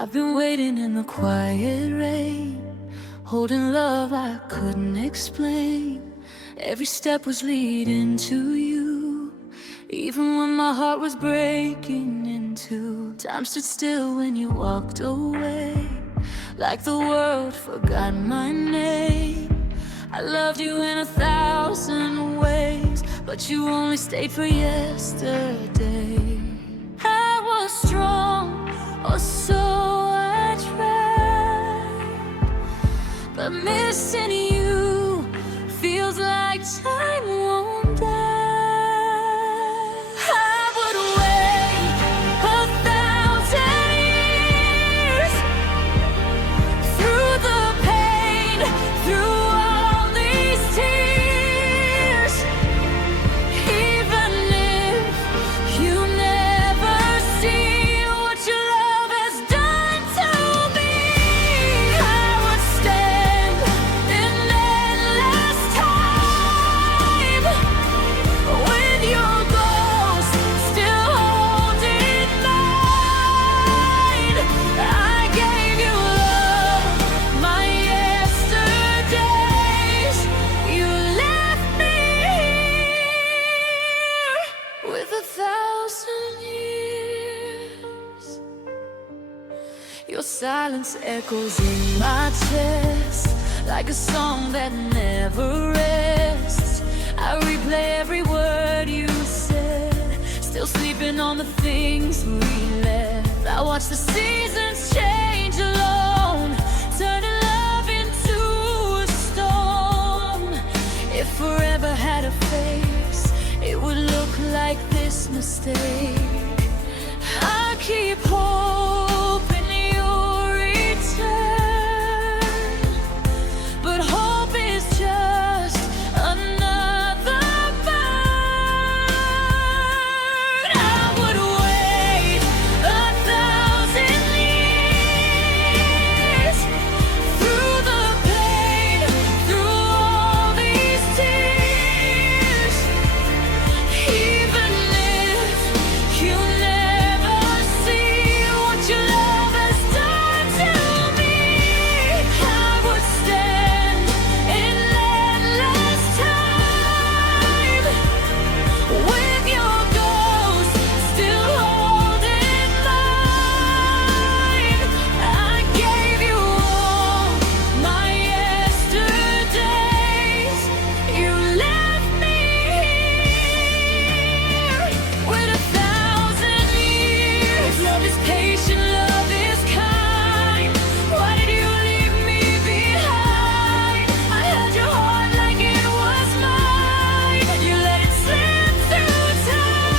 I've been waiting in the quiet rain, holding love I couldn't explain. Every step was leading to you, even when my heart was breaking in two. Time stood still when you walked away, like the world forgot my name. I loved you in 1,000 ways, but you only stayed for yesterday. I was strong, or so I tried, but missing you feels like time won't die. I would wait 1,000 years through the pain, through all these tears, even if you never see what your love has done to me. I would stand in endless time with your ghost still holding mine. I gave you love, my yesterdays. You left me here with 1,000 years. Your silence echoes in my chest like a song that never rests. I replay every word you said, still sleeping on the things we left. I watch the seasons change alone, turning love into a stone. If forever had a face, it would look like this mistake. I keep hoping you'll return, but hope is just another burn. I would wait 1,000 years through the pain, through all these tears, even if you never see what your love has done to me. I would stand in endless time with your ghost still holding mine. I gave you all my yesterdays. You left me here with 1,000 years. Love is patient, love is kind. Why did you leave me behind? I held your heart like it was mine. You let it slip through time.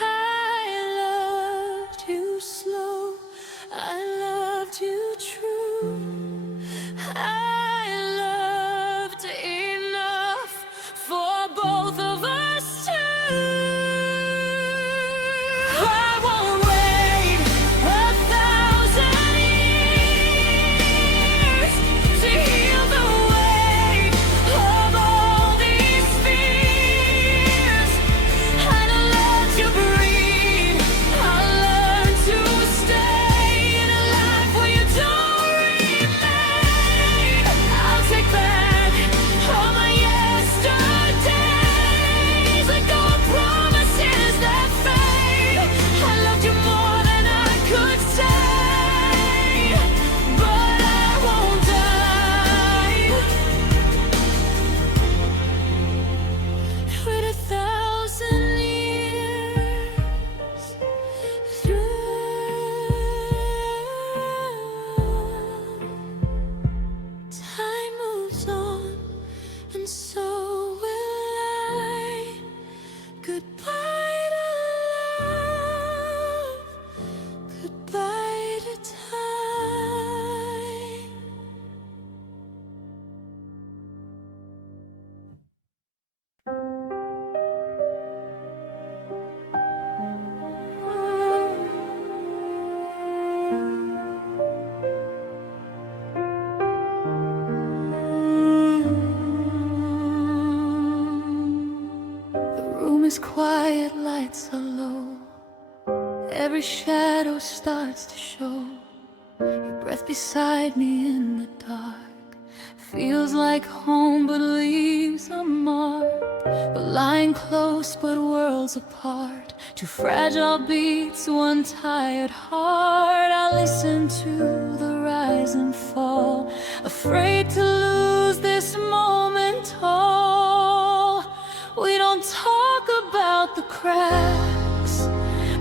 I loved you slow, I loved you true, I loved enough for both of us too. I won't wait 1,000 years to heal the weight of all these fears. I let you breathe, I learned to stay in a life where you don't remain. I'll take back all my yesterdays, let go of promises that fade. I loved you more than I could say, but I won't die with 1,000 years through. Time moves on, and so will I. Goodbye to love, goodbye to time. The room is quiet, lights are low. every shadow starts to show. Your breath beside me in the dark feels like home but leaves a mark. We're lying close but worlds apart, two fragile beats, one tired heart. I listen to the rise and fall, afraid to lose this moment all. We don't talk about the cracks,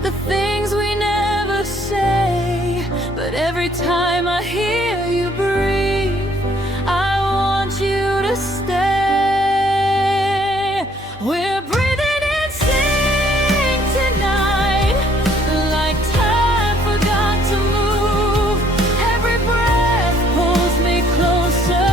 the things we never say, but every time I hear you breathe, I want you to stay. We're breathing in sync tonight, like time forgot to move. Every breath pulls me closer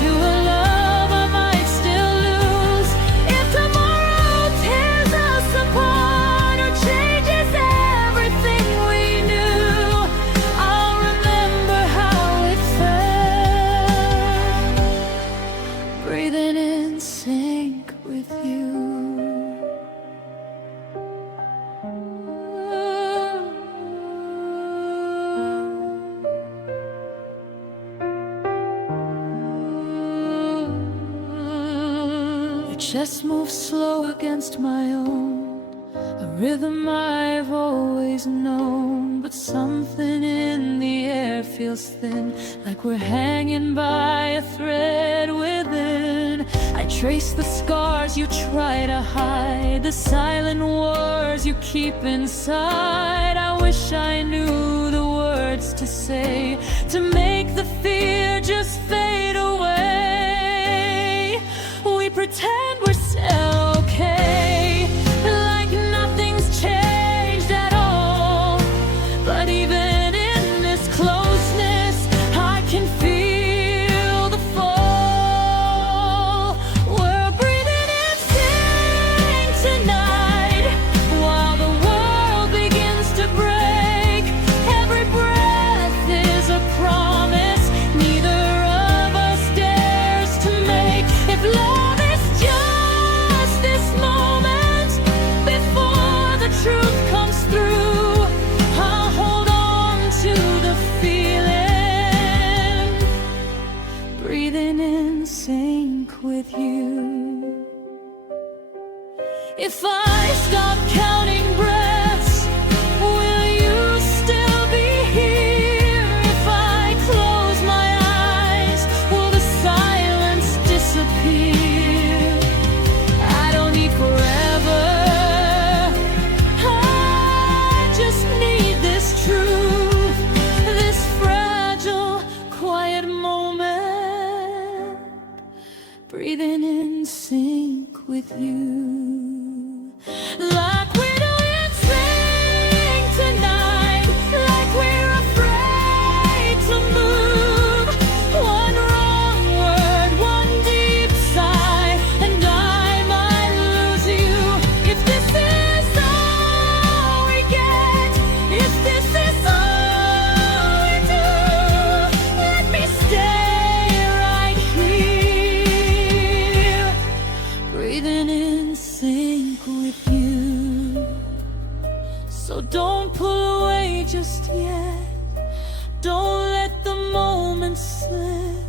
to a love I might still lose. If tomorrow tears us apart or changes everything we knew, I'll remember how it felt, breathing in sync with you. Your chest moves slow against my own, a rhythm I've always known, but something in the air feels thin, like we're hanging by a thread within. I trace the scars you try to hide, the silent wars you keep inside. I wish I knew the words to say, to make the fear just fade away. We pretend we're still okay, like nothing's changed at all. But even in this closeness, I can feel the fall. We're breathing in sync tonight, while the world begins to break. Every breath is a promise neither of us dares to make. If love is just this moment before the truth comes through, I'll hold on to the feeling, breathing in sync with you. If I stop counting breaths, will you still be here? If I close my eyes, will the silence disappear? I don't need forever, I just need this truth, this fragile, quiet moment, breathing in sync with you. Like we're doing sing tonight, like we're afraid to move. One wrong word, one deep sigh, and I might lose you. If this is all we get, if this is all we do, let me stay right here, breathing in sync with you. So don't pull away just yet, don't let the moment slip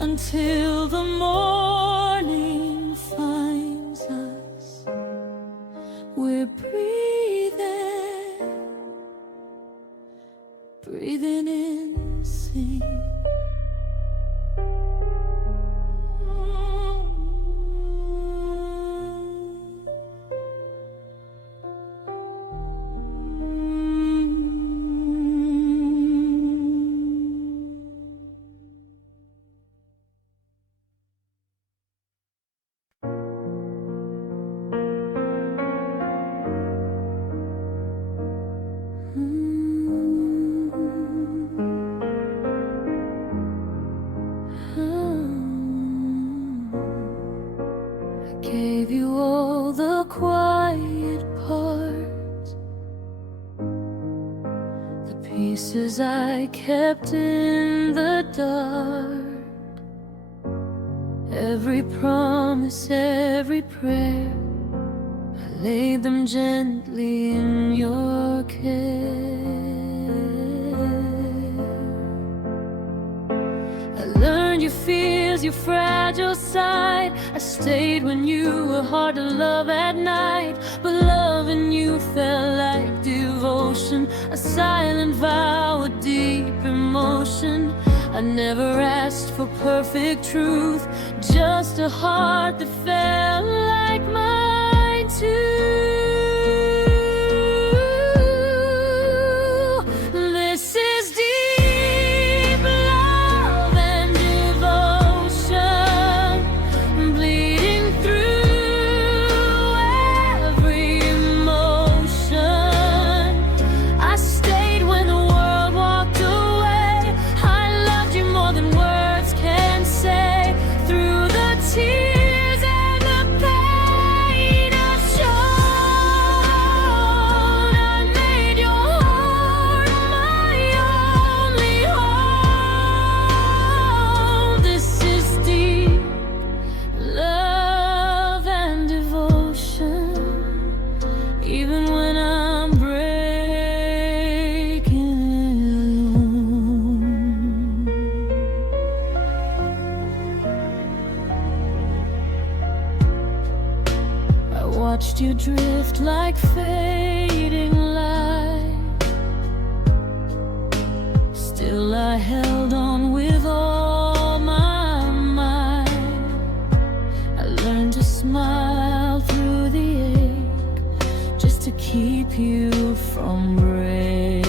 until the morning finds us. We're breathing in sync. Gave you all the quiet parts, the pieces I kept in the dark. Every promise, every prayer, I laid them gently in your care. I learned your fears, your fragile side. I stayed when you were hard to love at night. But loving you felt like devotion, a silent vow, a deep emotion. I never asked for perfect truth, just a heart that felt like mine too. This is deep love and devotion, bleeding through every emotion. I stayed when the world walked away. I loved you more than words can say. Through the tears and the pain I've shown, I made your heart my only home. This is deep love and devotion, even when I'm breaking alone. I watched you drift like fading light. Still I held on with all my might. I learned to smile through the ache, just to keep you from breaking.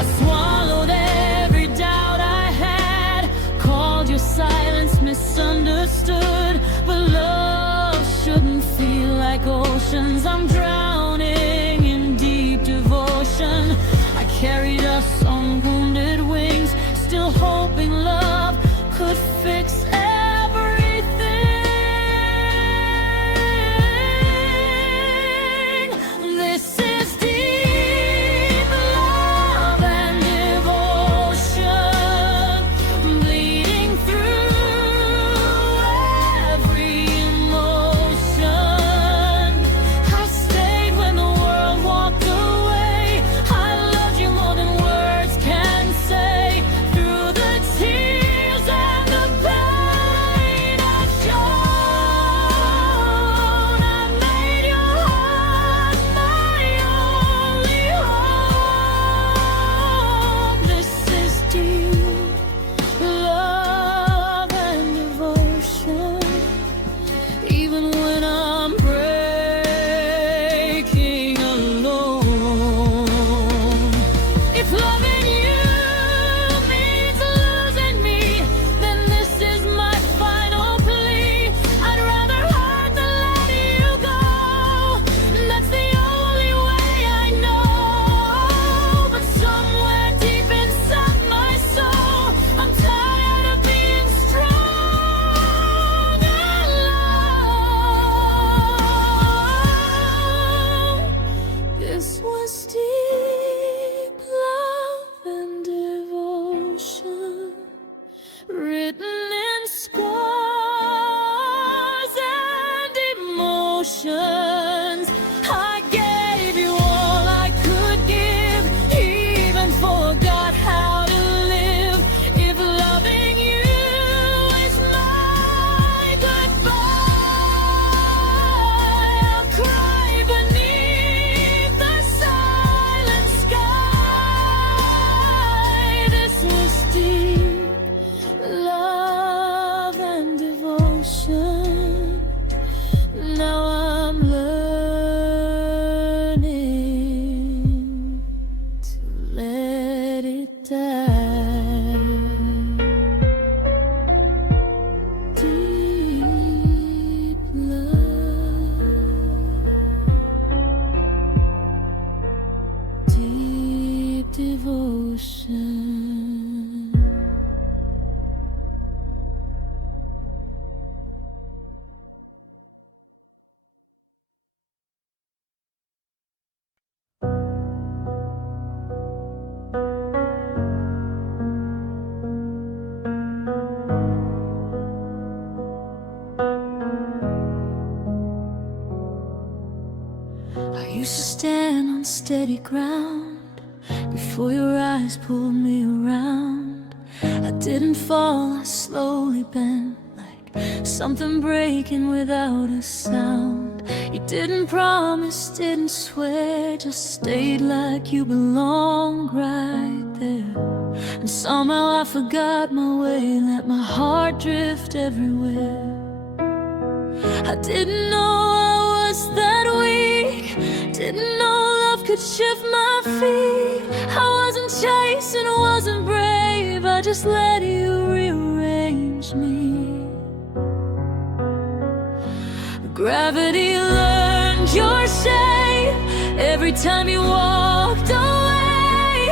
I swallowed every doubt I had, called your silence misunderstood. But love shouldn't feel like oceans. I'm drowning in deep devotion. I carried us on wounded wings, still hoping love could fix everything. This is deep love and devotion, bleeding through every emotion. I stayed when the world walked away. I loved you more than words can say. Through the tears and the pain I've shown, I made your heart my only home. This is deep love and devotion, even when I'm breaking alone. If loving you means losing me, then this is my final plea. I'd rather hurt than let you go. That's the only way I know. But somewhere deep inside my soul, I'm tired of being strong alone. This was deep love and devotion, written in scars and emotions. I gave you all I could give, even forgot how to live. If loving you is my goodbye, I'll cry beneath the silent sky. This was deep love and devotion. Now I'm learning to let it die. Deep love, deep devotion. I used to stand on steady ground before your eyes pulled me around. I didn't fall, I slowly bent like something breaking without a sound. You didn't promise, didn't swear, just stayed like you belonged right there. And somehow I forgot my way, let my heart drift everywhere. I didn't know I was that weak, didn't know love could shift my feet. I wasn't chasing, wasn't brave, I just let you rearrange me. Gravity learned your shape every time you walked away.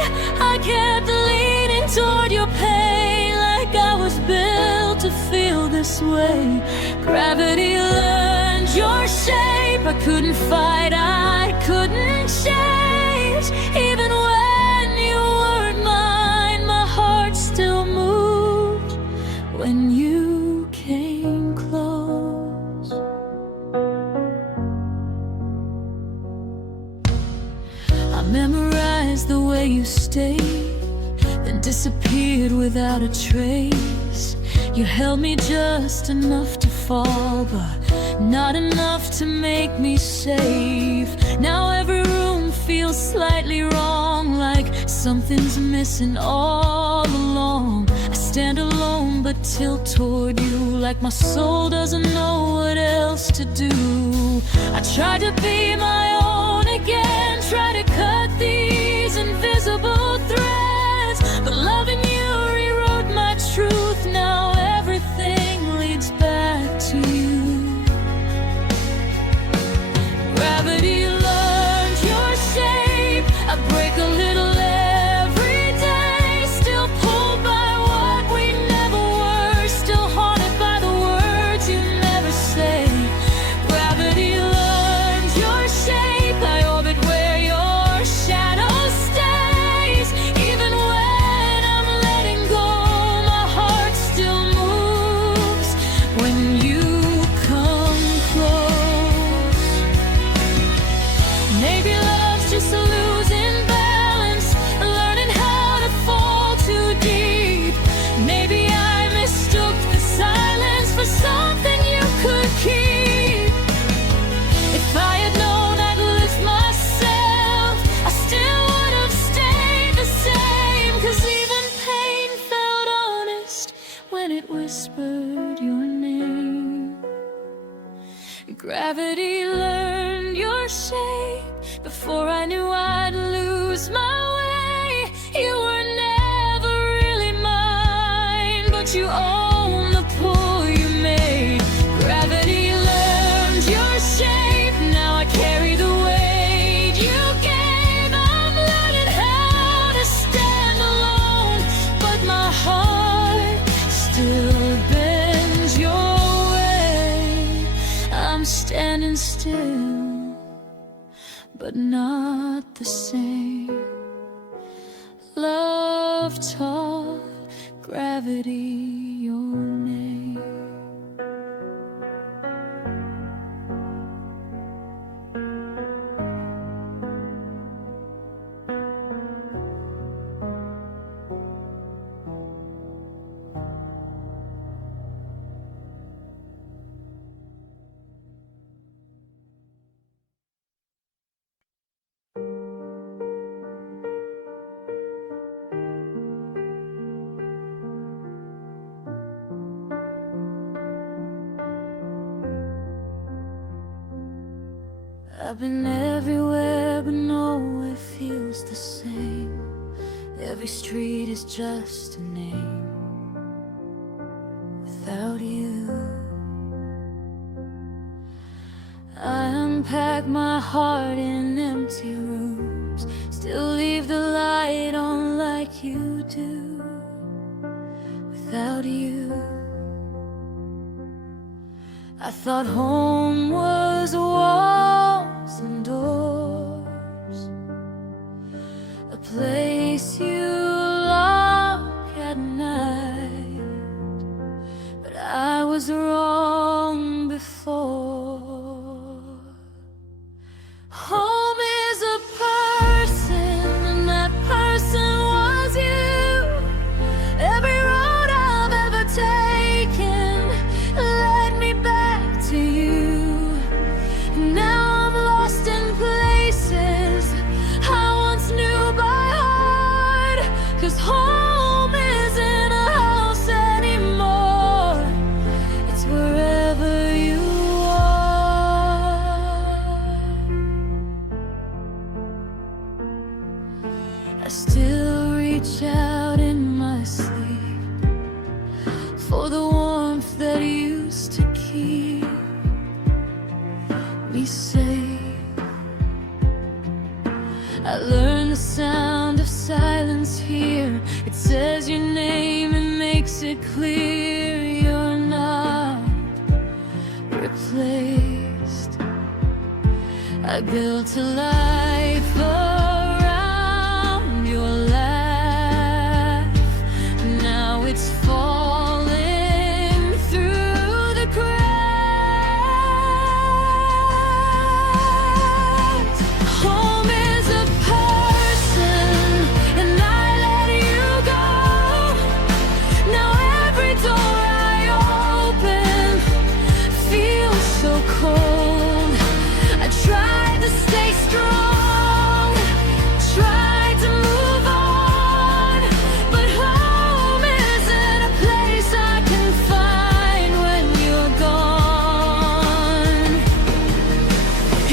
I kept leaning toward your pain like I was built to feel this way. Gravity learned your shape. I couldn't fight, I couldn't change. Even when you weren't mine, my heart still moved when you came close. I memorized the way you stayed, then disappeared without a trace. You held me just enough to fall, but not enough to make me safe. Now every room feels slightly wrong, like something's missing all along. I stand alone but tilt toward you, like my soul doesn't know what else to do. I tried to be my own again, try to cut these invisible threads, but loving you rewrote my truth. Now everything leads back to you. Gravity learned your shape. I break a little every day, still pulled by what we never were, still haunted by the words you never say. Gravity learned your shape. I orbit where your shadow stays. Even when I'm letting go, my heart still moves when you come close. Maybe love's just losing balance, learning how to fall too deep. Maybe I mistook the silence for something you could keep. If I had known I'd lift myself, I still would have stayed the same. 'Cause even pain felt honest when it whispered your name. Gravity learned your shape before I knew I'd lose my way. You were never really mine, but you own the pull you made. Gravity learned your shape. Now I carry the weight you gave. I'm learning how to stand alone, but my heart still bends your way. I'm standing still, but not the same. Love taught gravity your name. I've been everywhere, but nowhere feels the same. Every street is just a name without you. I unpack my heart in empty rooms, still leave the light on like you do. Without you, I thought home was walls and doors, a place you lock at night. But I was wrong before. Home is a person, and that person was you. Every road I've ever taken led me back to you. Now I'm lost in places I once knew by heart. 'Cause home isn't a house anymore, it's wherever you are. I still reach out in my sleep for the warmth that used to keep me safe. I learned the sound of silence here. It says your name and makes it clear you're not replaced. I built a life around your laugh. Now it's falling through the cracks. Home is a person, and I let you go. Now every door I open feels so cold. I tried to stay strong, tried to move on, but home isn't a place I can find when you're gone.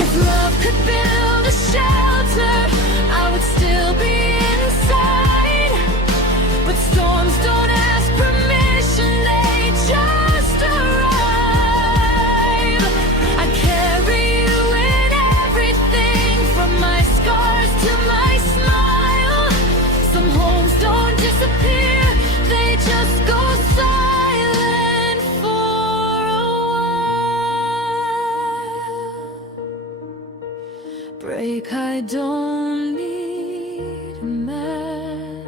If love could build a shelter, I would still be inside. But storms don't ask permission, they just arrive. I carry you in everything, from my scars to my smile. Some homes don't disappear, they just go silent for a while. Break, I don't need a map.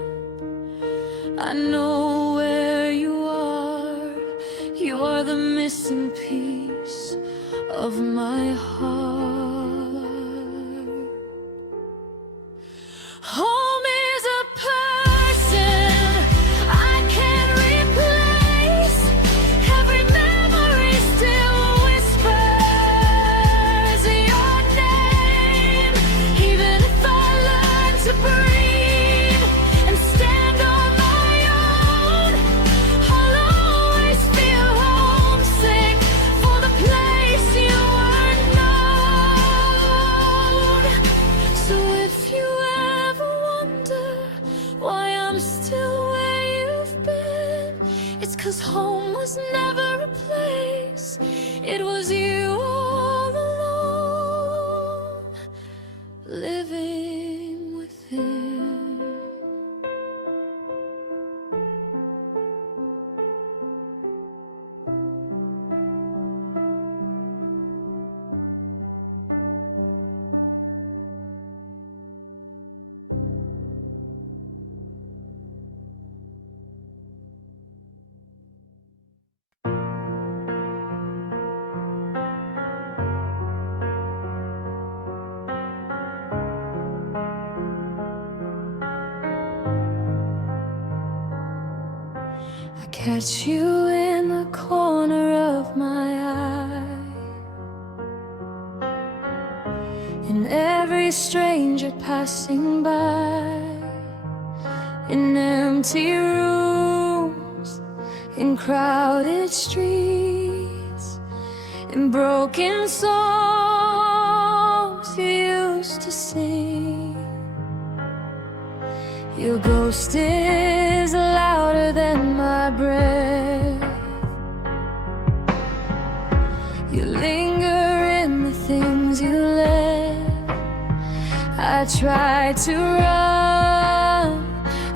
I know where you are. You are the missing piece of my heart. Home is a person I can't replace. Every memory still whispers your name. Even if I learn to breathe and stand on my own, I'll always feel homesick for the place you were known. So if you ever wonder why I'm still where you've been, it's 'cause home was never a place, it was you all alone, living within. I catch you in the corner of my eye, in every stranger passing by, in empty rooms, in crowded streets, in broken songs you used to sing. Your ghost is louder than my breath. You linger in the things you left. I tried to run,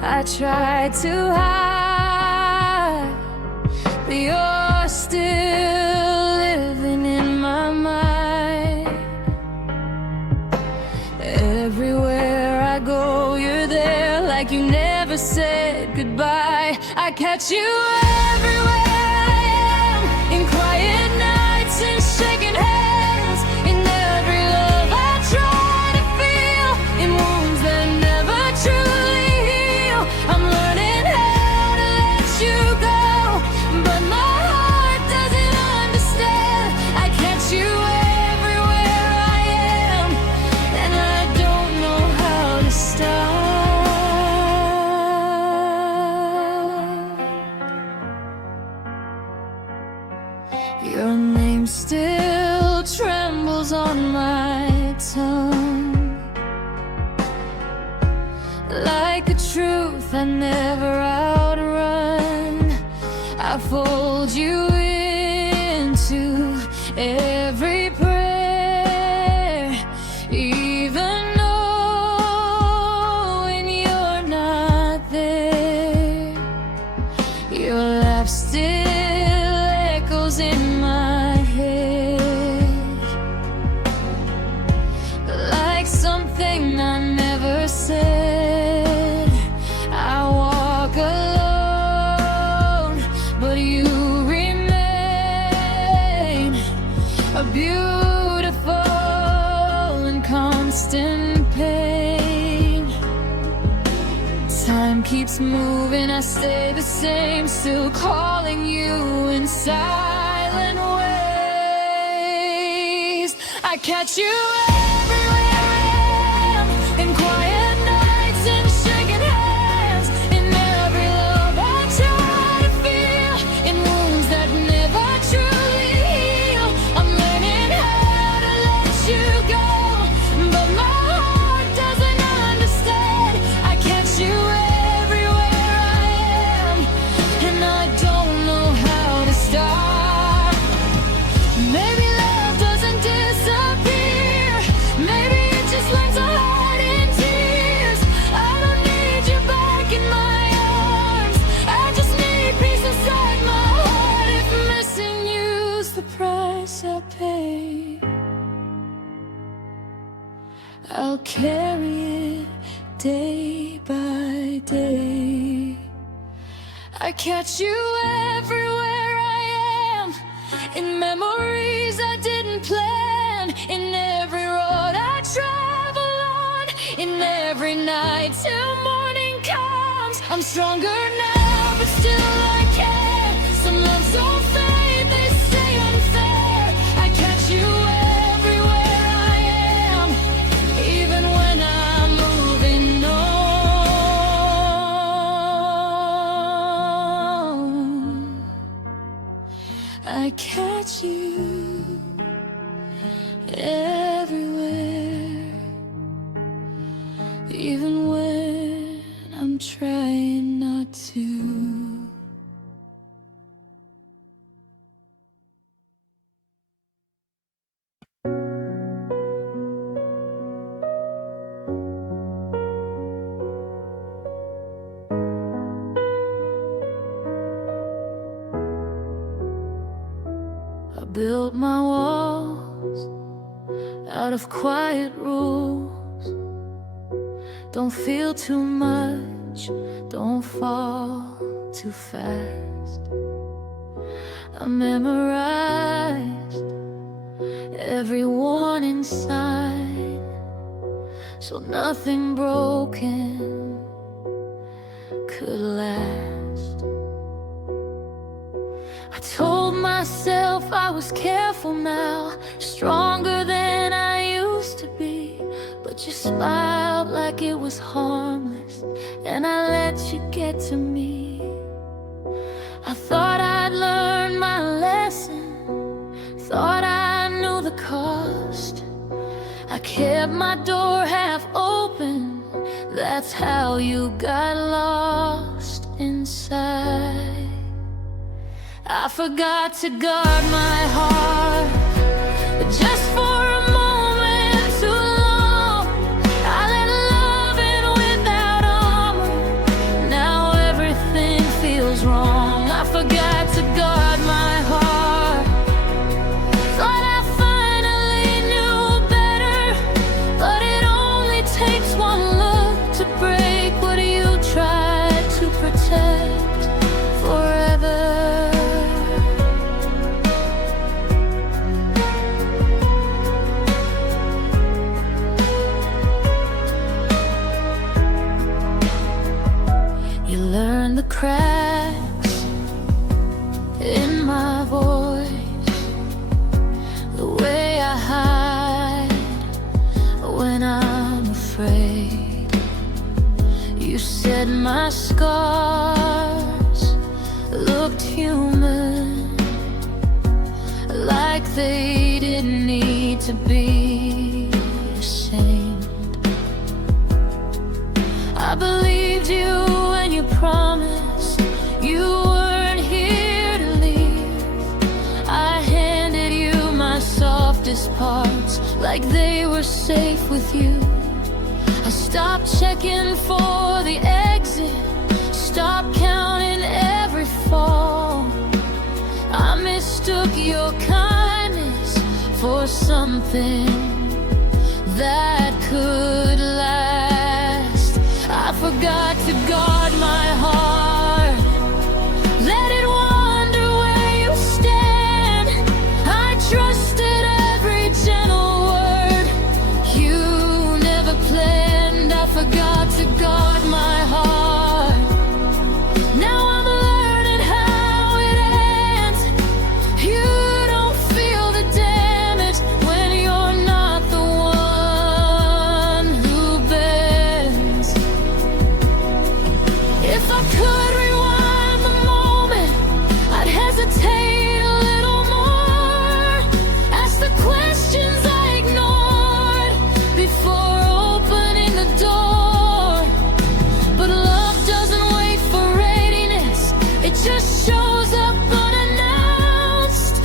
I tried to hide, but you're still living in my mind. Everywhere I go, you're there, like you never said goodbye. I catch you everywhere I am, in quiet nights and shaking hands, in every love I try. like a truth I never outrun. I fold you into every prayer, even knowing you're not there. Your laugh still echoes in my head, like something I never said. I walk alone, but you remain a beautiful and constant pain. Time keeps moving, I stay the same, still calling you in silent ways. I catch you everywhere I am, in quiet nights and shaking hands, in every love I try to feel, in wounds that never truly heal. I'm learning how to let you go, but my heart doesn't understand. I catch you everywhere I am, and I don't know how to stop. Maybe love doesn't disappear, maybe it just learns to hide in tears. I don't need you back in my arms, I just need peace inside my heart. If missing you's the price I pay, I'll carry it day by day. I catch you everywhere I am, in memories I didn't plan, in every road I travel on, in every night till morning comes. I'm stronger now, but still I care. Some loves don't fade, they stay unfair. I catch you everywhere I am, even when I'm moving on. I catch you everywhere, even when I'm trying not to. I built my walls out of quiet rules. Don't feel too much, don't fall too fast. I memorized every warning sign, so nothing broken could last. I told myself I was careful now, stronger than I used to be, but you smiled like it was harmless, and I let you get to me. I thought I'd learned my lesson, thought I knew the cost. I kept my door half open, that's how you got lost inside. I forgot to guard my heart, but just for a moment too long, I let love in without armor. Now everything feels wrong. I forgot to guard my heart, thought I finally knew better, but it only takes one look to break what you tried to protect forever. Learn the cracks in my voice, the way I hide when I'm afraid. You said my scars looked human, like they didn't need to be ashamed. I I believed you when you promised you weren't here to leave. I handed you my softest parts like they were safe with you. I stopped checking for the exit, stopped counting every fall. I mistook your kindness for something that could last. I forgot to guard my heart, let it wander where you stand. I trusted every gentle word you never planned. I forgot to guard my heart. Now I'm learning how it ends. You don't feel the damage when you're not the one who bends. If I could rewind the moment, I'd hesitate a little more, ask the questions I ignored before opening the door. But love doesn't wait for readiness, it just shows up unannounced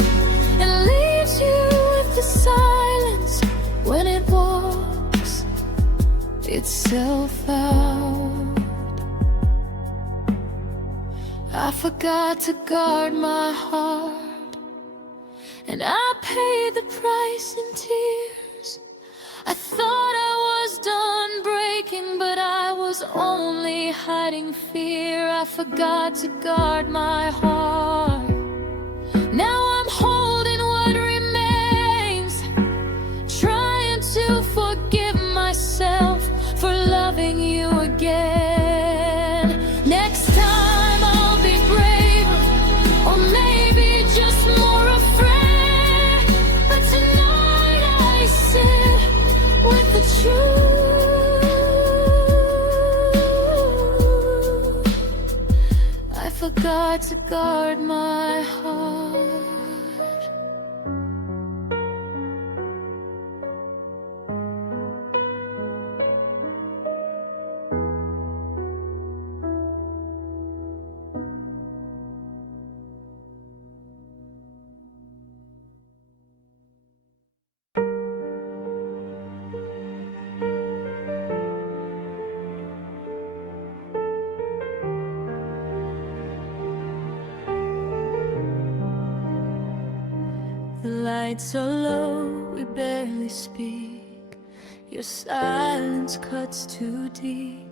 and leaves you with the silence when it walks itself out. I forgot to guard my heart, and I paid the price in tears. I thought I was done breaking, but I was only hiding fear. I forgot to guard my heart. Now I'm holding what remains, trying to forgive myself for loving you again. Next time I'll be braver, or maybe just more afraid. But tonight I sit with the truth. I forgot to guard my heart. The lights are low, we barely speak. Your silence cuts too deep.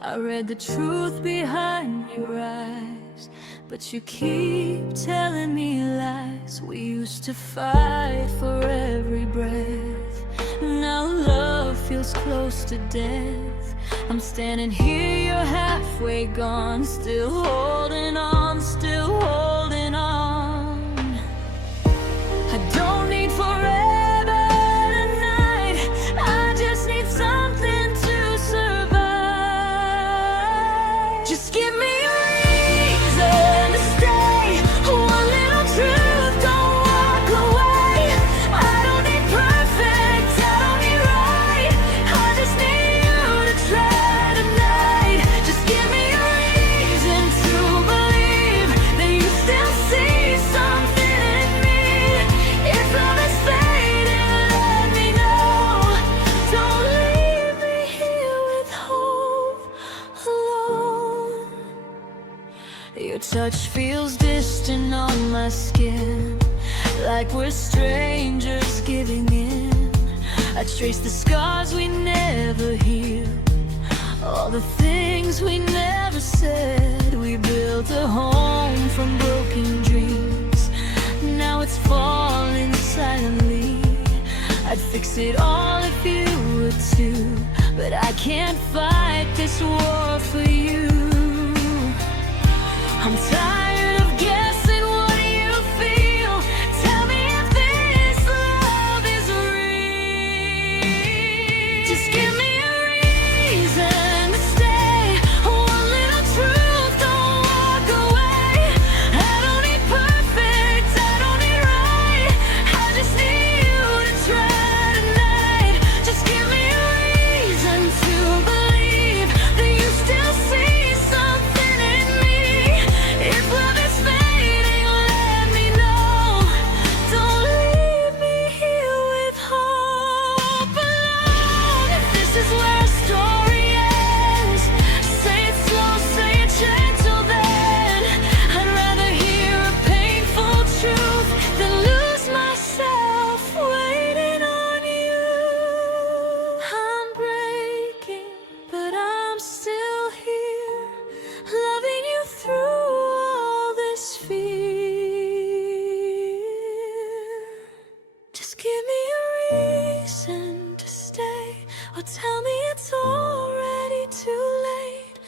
I read the truth behind your eyes, but you keep telling me lies. We used to fight for every breath. Now love feels close to death. I'm standing here, you're halfway gone, still holding on, still holding on. I don't need forever tonight, I just need something to survive. Just give me a reason to stay, one little truth, don't walk away. I don't need perfect, I don't need right, I just need you to try tonight. Just give me a reason to believe that you still see something in me. If love is fading, let me know. Don't leave me here with hope alone. Your touch feels distant on my skin, like we're strangers giving in. I trace the scars we never healed, all the things we never said. We built a home from broken dreams, now it's falling silently. I'd fix it all if you would too, but I can't fight this war for you. I'm tired of guessing what you feel. Tell me if this love is real. Just give me a reason to stay, one little truth, don't walk away. I don't need perfect, I don't need right, I just need you to try tonight. Just give me a reason to believe that you tell me it's already too late.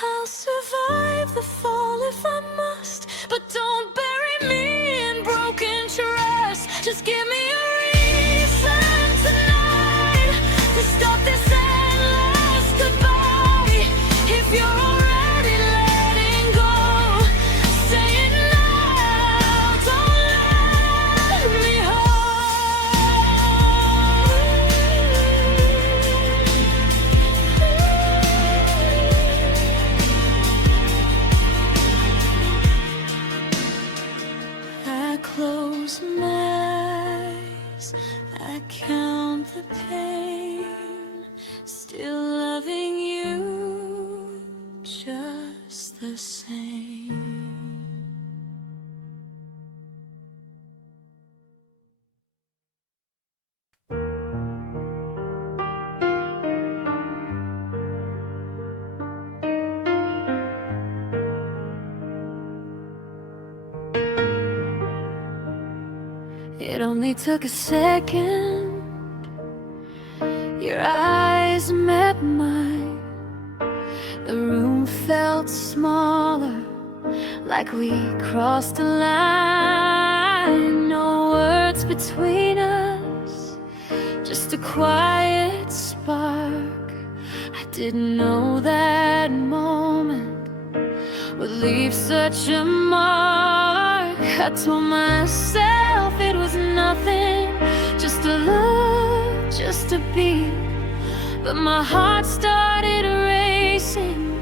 I'll survive the fall if I must, but don't bury me in broken trust. Just give me a reason tonight to stop this endless goodbye. If you're already letting go, say it now, don't let me I close my eyes, I count the pain, still loving you just the same. It only took a second. Your eyes met mine. The room felt smaller, like we crossed a line. No words between us, just a quiet spark. I didn't know that moment would leave such a mark. I told myself it was nothing, just a look, just a beat. But my heart started racing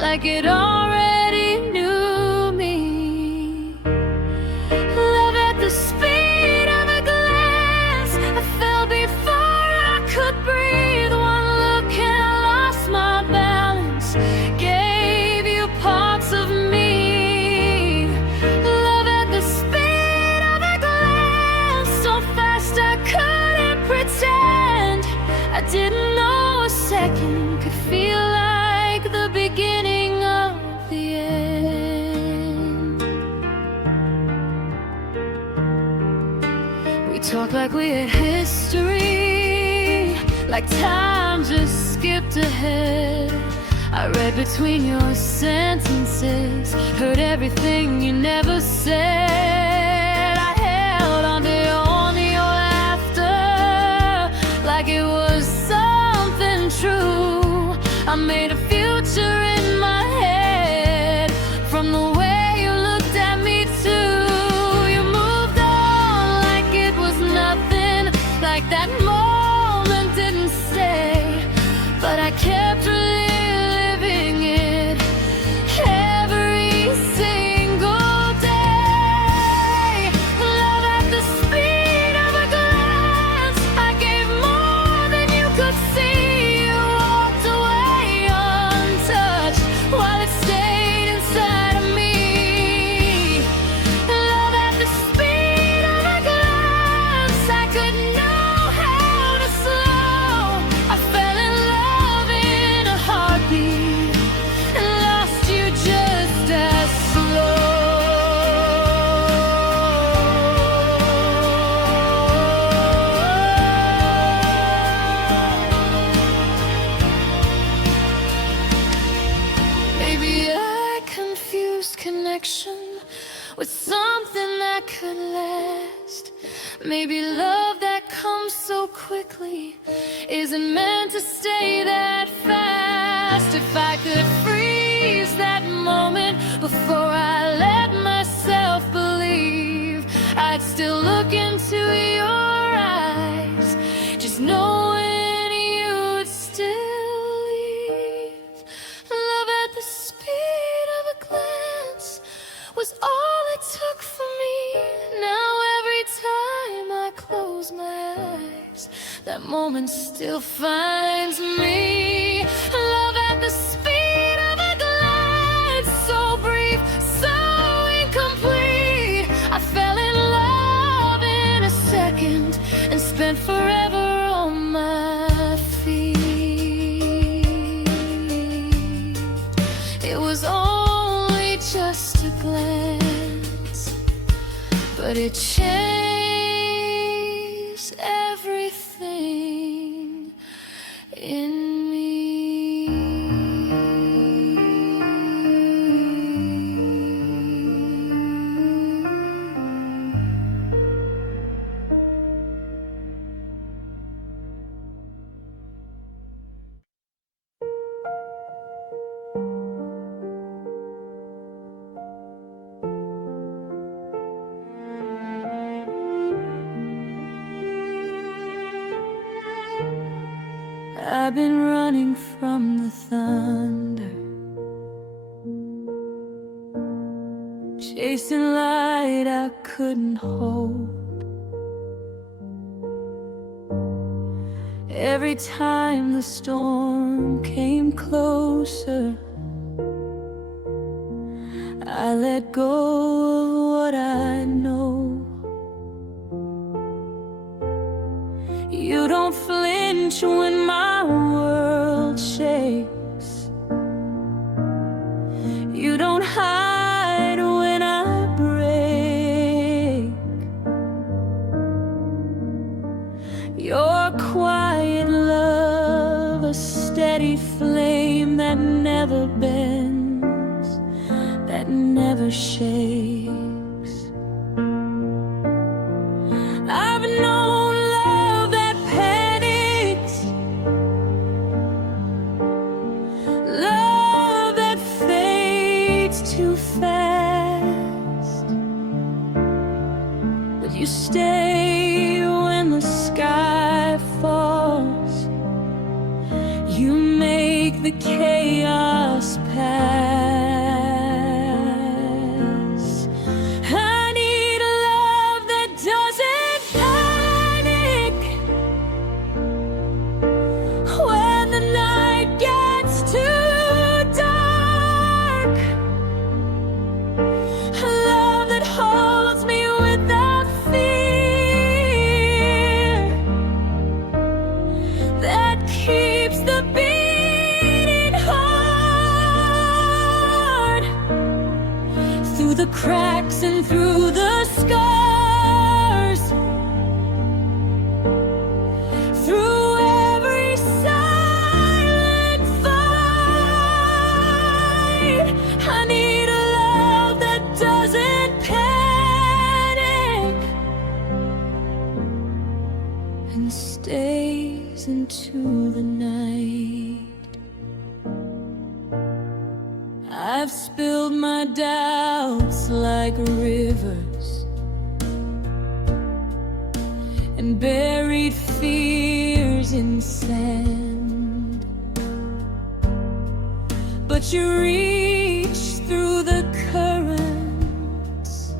like it already knew me. Love at the speed of a glance, I fell before I could breathe. One look and I lost my balance, gave you parts of me. Love at the speed of a glance, so fast I couldn't pretend. I didn't know a second could feel like the beginning of the end. We talked like we had history, like time just skipped ahead. I read between your sentences, heard everything you never said. I held on to your laughter like it was something true. I made a future in my head from the way you looked at me too. You moved on like it was nothing, like that moment didn't stay. But I kept reliving it every single day. Love at the speed of a glance, I gave more than you could see. You walked away untouched while it stayed inside of me. Love at the speed of a glance, I could know how to slow. I fell in love in a heartbeat and lost you just as slow. Maybe I confused connection with something that could last. Maybe love that comes so quickly isn't meant to stay that fast. If I could freeze that moment before I let myself believe, I'd still look into your eyes, just knowing you'd still leave. Love at the speed of a glance was all it took for me. Now every time I close my eyes, that moment still finds me. Love at the speed of a glance, so brief, so incomplete. I fell in love in a second and spent forever on my feet. It was only just a glance, but it changed everything in I've been running from the thunder, chasing light I couldn't hold. Every time the storm came closer, I let go of what I know. You don't flinch when my world shakes. You don't hide when I break. Your quiet love, a steady flame that never bends, that never shakes. I've known love that panics, love that fades too fast, but you stay when the sky falls. You make the chaos pass. I need a love that doesn't panic when the night gets too dark. A love that holds me without fear, that keeps the beating heart. Through the cracks and through the scars, through every silent fight, I need a love that doesn't panic and stays into the night. I've spilled my doubts like rivers and buried fears in sand, but you reach through the currents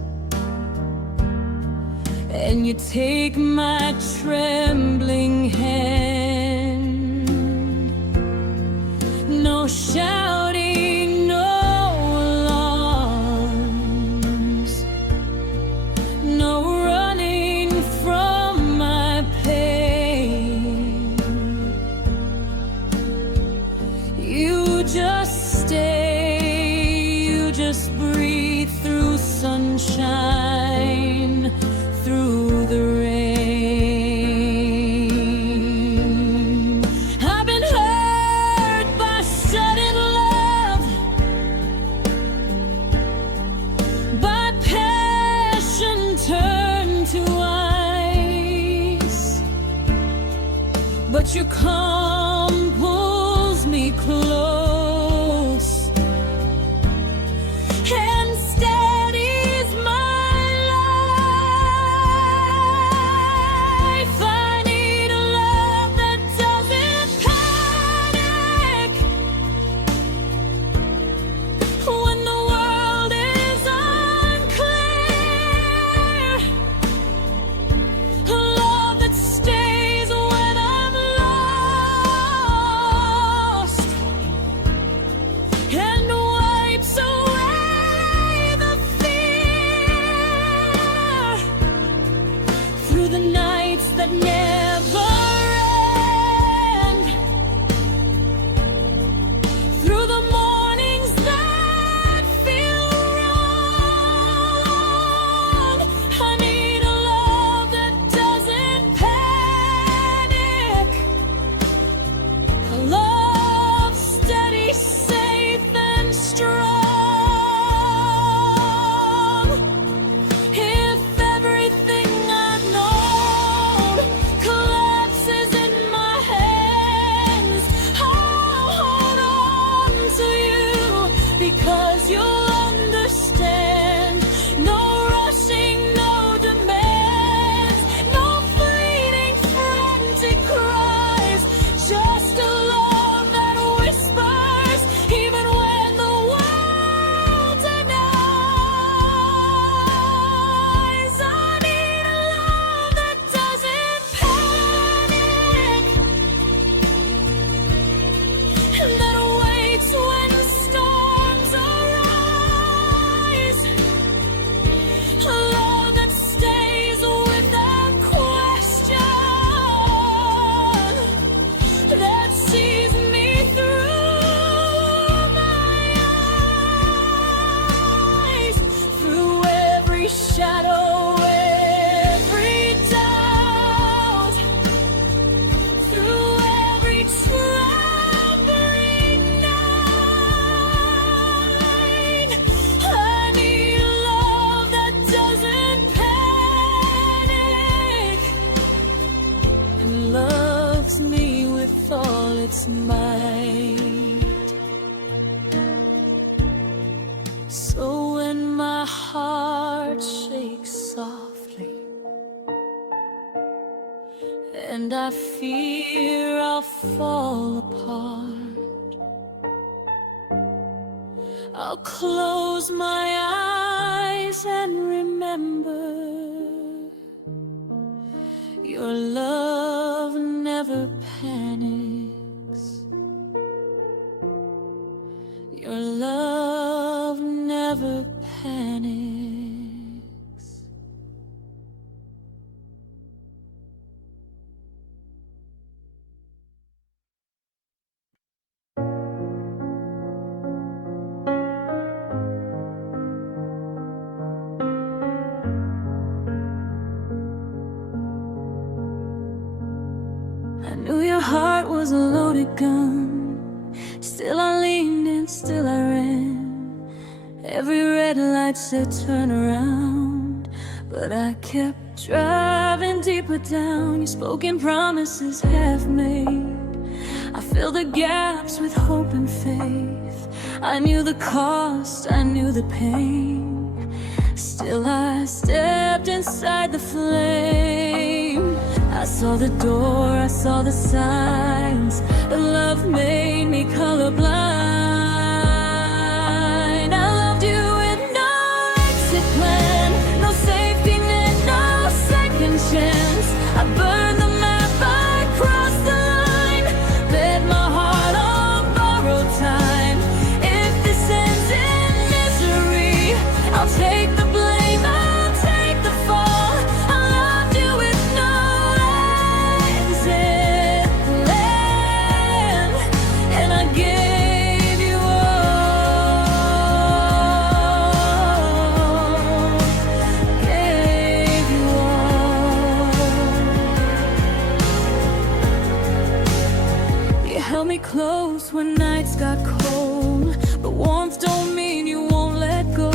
and you take my trembling hand. No shouting, no alarms, no running from my pain. You just stay, you just breathe through sunshine, through the rain. I've been hurt by sudden love, by passion turned to ice, but your calm pulls me close and steadies my life. I need a love that doesn't panic when the world is unclear, a love that stays when I'm lost. that waits when storms arise, a love that stays without question, that sees me through my eyes, through every shadow, every doubt, through every trembling night. I need love that doesn't panic and loves me with all its might. So when my heart shakes softly and I fear I'll fall apart, I'll close my eyes and remember your love never panics. Your love never panics. I knew your heart was a loaded gun. Still I leaned in, still I ran. Every red light said turn around, but I kept driving deeper down. Your spoken promises half made, I filled the gaps with hope and faith. I knew the cost, I knew the pain. Still I stepped inside the flame. I saw the door, I saw the signs, but love made me colorblind. I loved you with no exit plan, no safety net, no second chance. I burned the map, I crossed the line, bet my heart on borrowed time. If this ends in misery, I'll take the blame, I'll take the fall. I loved you with no exit plan, and I gave you all, gave you all. You held me close when nights got cold, but warmth don't mean you won't let go.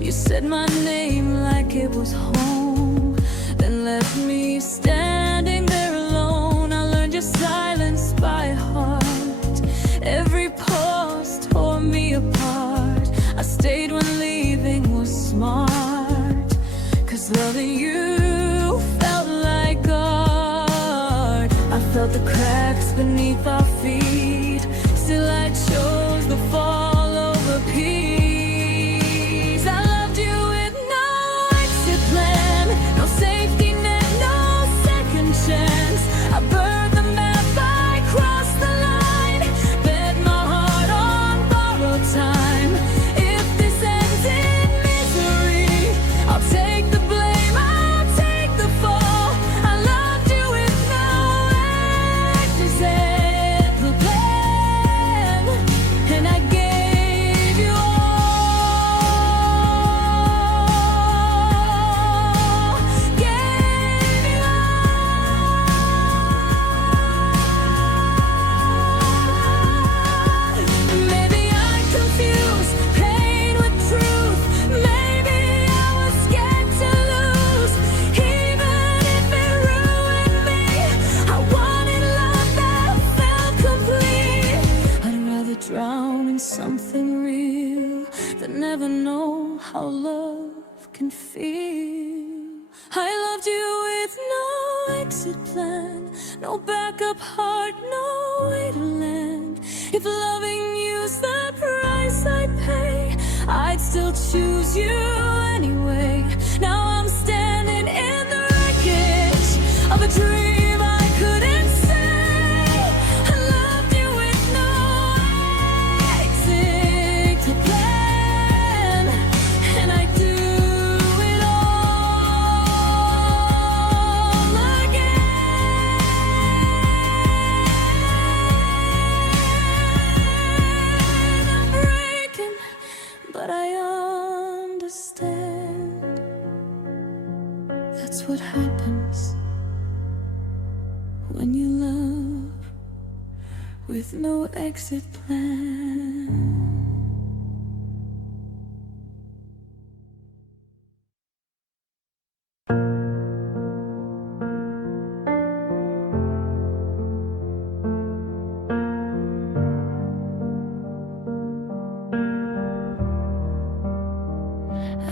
You said my name like it was home, then left me standing there alone. I learned your silence by heart. Every pause tore me apart. I stayed when leaving was smart, 'cause loving you felt like art. I felt the cracks beneath our feet, still I chose the fall over peace. I loved you with no exit plan, no safety net, no second chance. I burned the map, I crossed the line, bet my heart on borrowed time. If this ends in misery, I'll take the blame, I'll take the fall. I loved you with no exit plan, and I gave you all, gave you all. Maybe I confused pain with truth. Maybe I was scared to lose. Even if it ruined me, I wanted love that felt complete. I'd rather drown in something real than never know how love can feel. I loved you with no exit plan, no backup heart, no way to land. If loving you's the price I'd pay, I'd still choose you anyway. Now I'm standing in the wreckage of a dream I couldn't say. I loved you with no what happens when you love with no exit plan.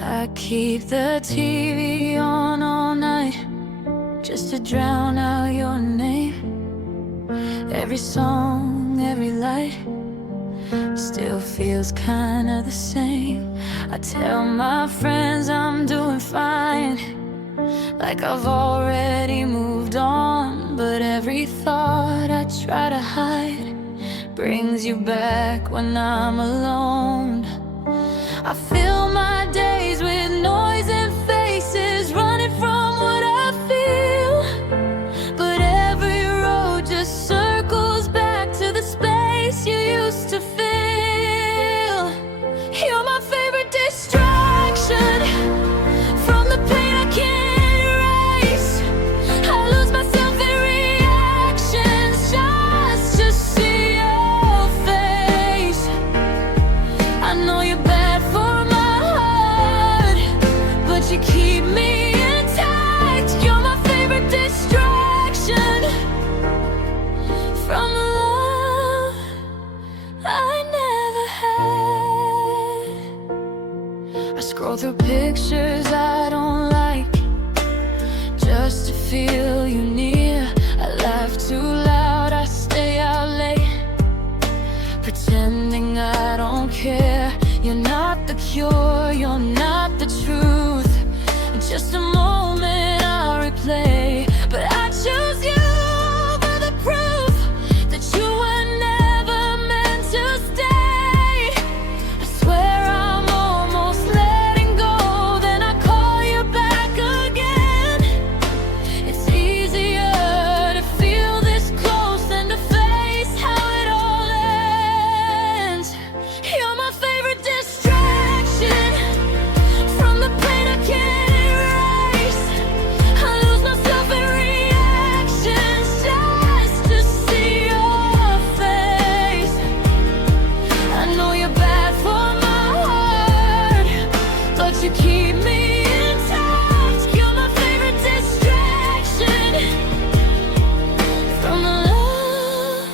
I keep the TV on all night just to drown out your name. Every song, every light still feels kinda the same. I tell my friends I'm doing fine, like I've already moved on. But every thought I try to hide brings you back when I'm alone. I fill my days with noise and faces, running from what I feel. But every road just circles back to the space you used to fill. You're my favorite distraction from the pain I can't erase. I lose myself in reactions just to see your face. I know you're bad for my heart, but you keep me intact. You're my favorite distraction from the love I never had. I scroll through pictures I don't like just to feel you near. I laugh too loud, I stay out late, pretending I don't care. You're not the cure, you're not the truth. Just a moment I'll replay, but I choose you for the proof that you were never meant to stay. I swear I'm almost letting go, then I call you back again. It's easier to feel this close than to face how it all ends. You're my favorite distraction from the pain I can't erase. I lose myself in reactions just to see your face. I know you're bad for my heart, but you keep me intact. You're my favorite distraction from the love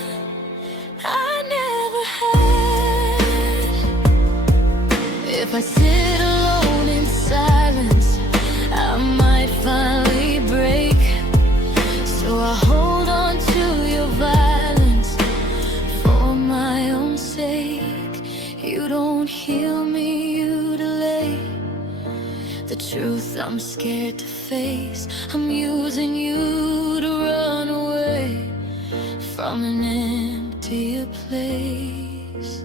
I never had. If I sit alone in silence, I might finally break. So I hold on to your violence for my own sake. You don't heal me, you delay the truth I'm scared to face. I'm using you to run away from an emptier place.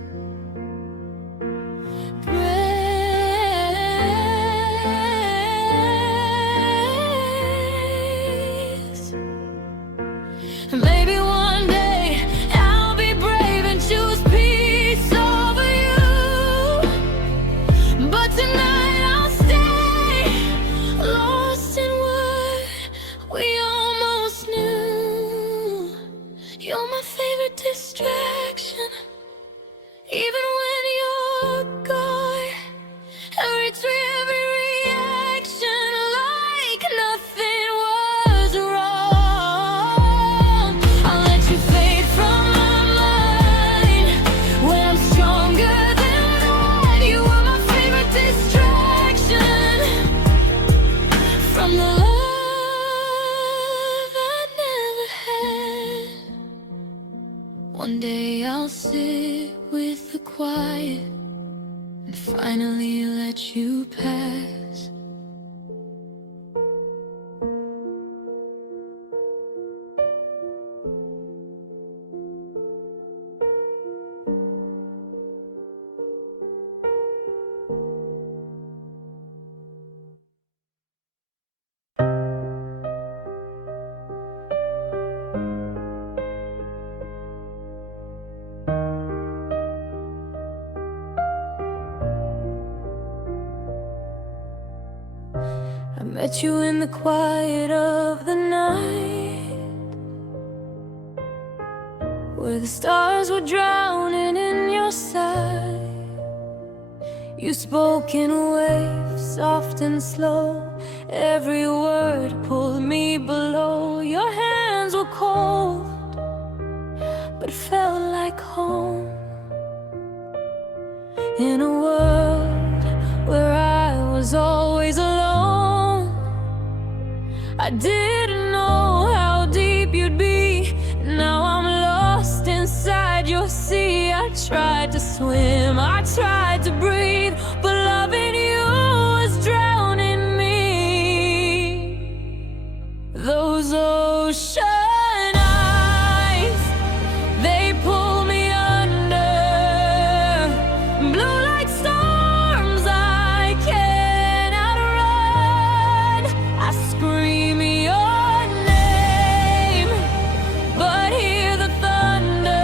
Grace. Maybe one day I'll be brave and choose peace over you. But tonight I'll stay lost in what we almost knew. You're my favorite distraction, even when you're gone. Every tree, every reaction, like nothing was wrong. I'll let you fade from my mind when I'm stronger than that. You were my favorite distraction from the love I never had. One day I'll sit with the quiet and finally let you pass. Met you in the quiet of the night, where the stars were drowning in your sight. You spoke in waves, soft and slow. Every word pulled me below. Your hands were cold, but felt like home. In a world where I was always alone, I didn't know how deep you'd be. Now I'm lost inside your sea. I tried to swim, I tried to breathe, but loving you was drowning me. Those ocean eyes, they pull me under. Blue like storms I cannot run. I scream your name, but hear the thunder.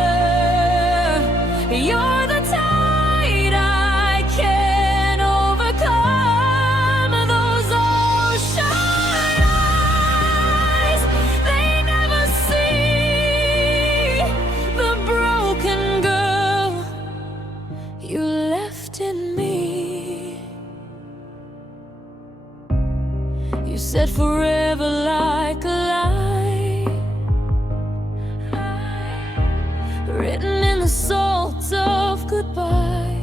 You're the tide I can't overcome. Those ocean eyes, they never see the broken girl you left in me. You said forever like a lie, written in the salt of goodbye.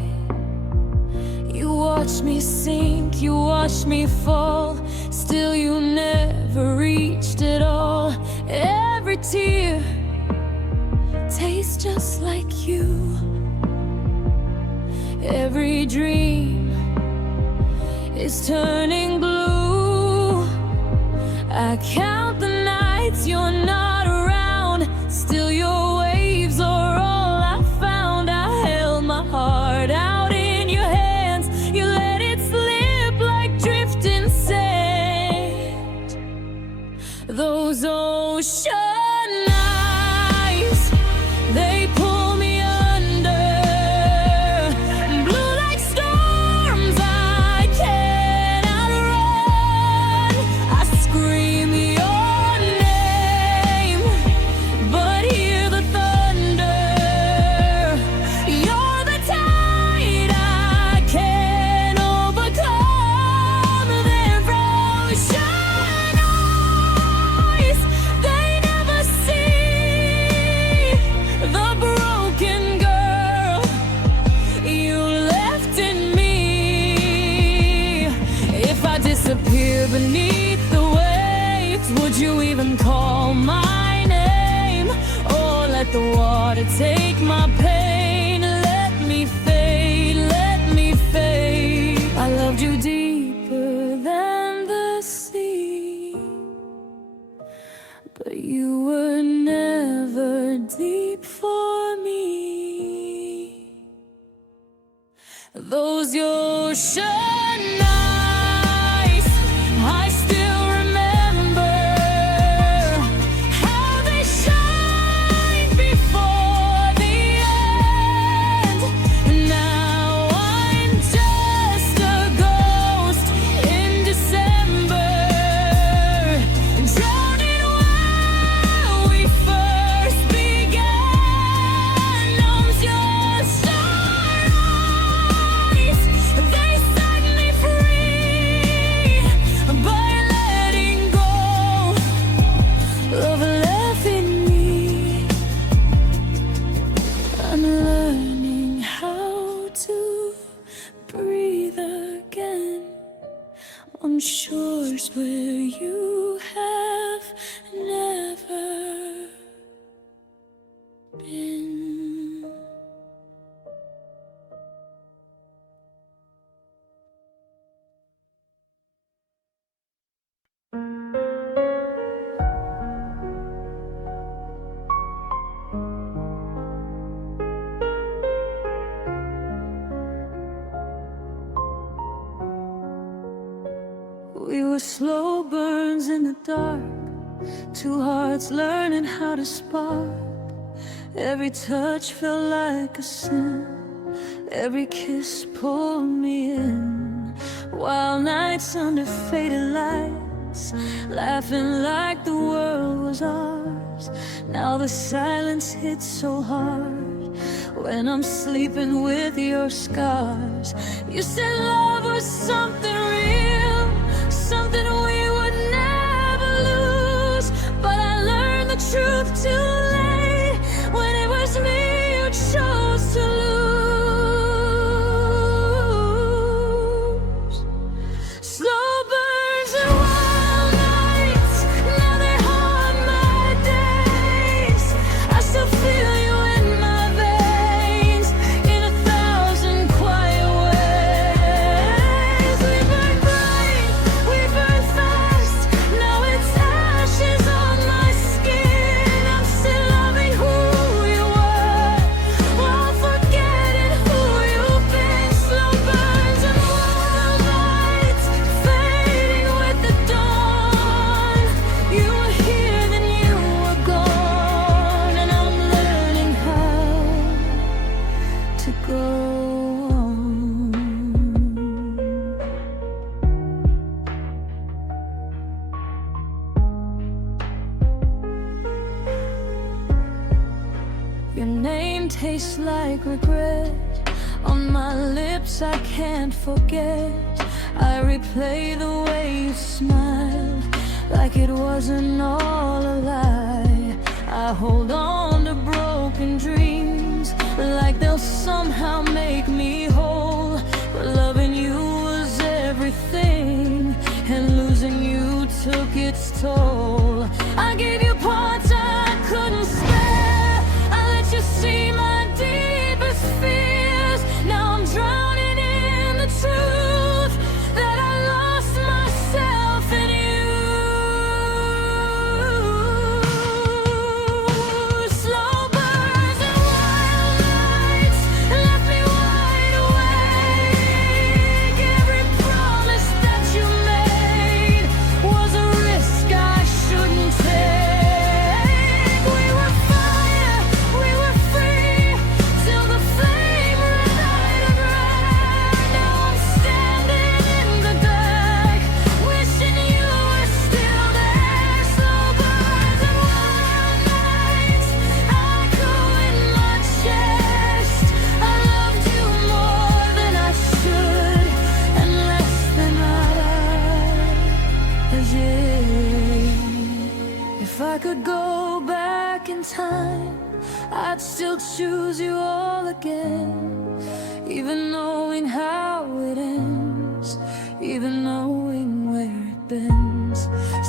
You watched me sink, you watched me fall. Still you never reached it all. Every tear tastes just like you. Every dream is turning blue. I count the nights you're not around. Still your waves are all I found. I held my heart out in your hands. You let it slip like drifting sand. Those ocean eyes, they pull me under. Blue like storms I cannot run. I scream your name, but hear the thunder. You're the tide I can't overcome. They're ocean eyes, they never see the broken girl you left in me. If I disappear beneath the waves, would you even call my name? Or let the water take my pain? Let me fade, let me fade. I loved you deeper than the sea, but you were never deep for me. Those ocean eyes, I still remember how they shine before the end. Now I'm just a ghost in December, drowning where we first began. Numbs your star eyes, they set me free by letting go of love in me. I'm learning how to breathe again on shores where you have never been. We were slow burns in the dark, two hearts learning how to spark. Every touch felt like a sin, every kiss pulled me in. Wild nights under faded lights, laughing like the world was ours. Now the silence hits so hard when I'm sleeping with your scars. You said love was something real, something we would never lose. But I learned the truth too late, when it was me you chose to lose. Slow burns and wild nights, now they haunt my days. I still feel you in my veins, in 1,000 quiet ways. We burn bright, we burn fast, now it's ashes on my skin. I'm still loving who you were, while forgetting who you've been. Slow burns and wild nights, fading with the dawn. You were here, then you were gone, and I'm learning how to go on. Your name tastes like regret, on my lips I can't forget. I replay the way you smiled, like it wasn't all a lie. I hold on to broken dreams, like they'll somehow make me whole. But loving you was everything, and losing you took its toll. I gave you parts I couldn't spare, I let you see my deepest fears. Now I'm drowning in the truth that I lost myself in you. Slow burns and wild nights left me wide awake. Every promise that you made was a risk I shouldn't take. We were fire, we were free, till the flame ran out and ran. Now I'm standing in the dark, wishing you were still there. Slow burns and wild nights, I grew in my chest. I loved you more than I should, and less than I did. If I could go back in time, I'd still choose you all again, even knowing how it ends, even knowing where it bends.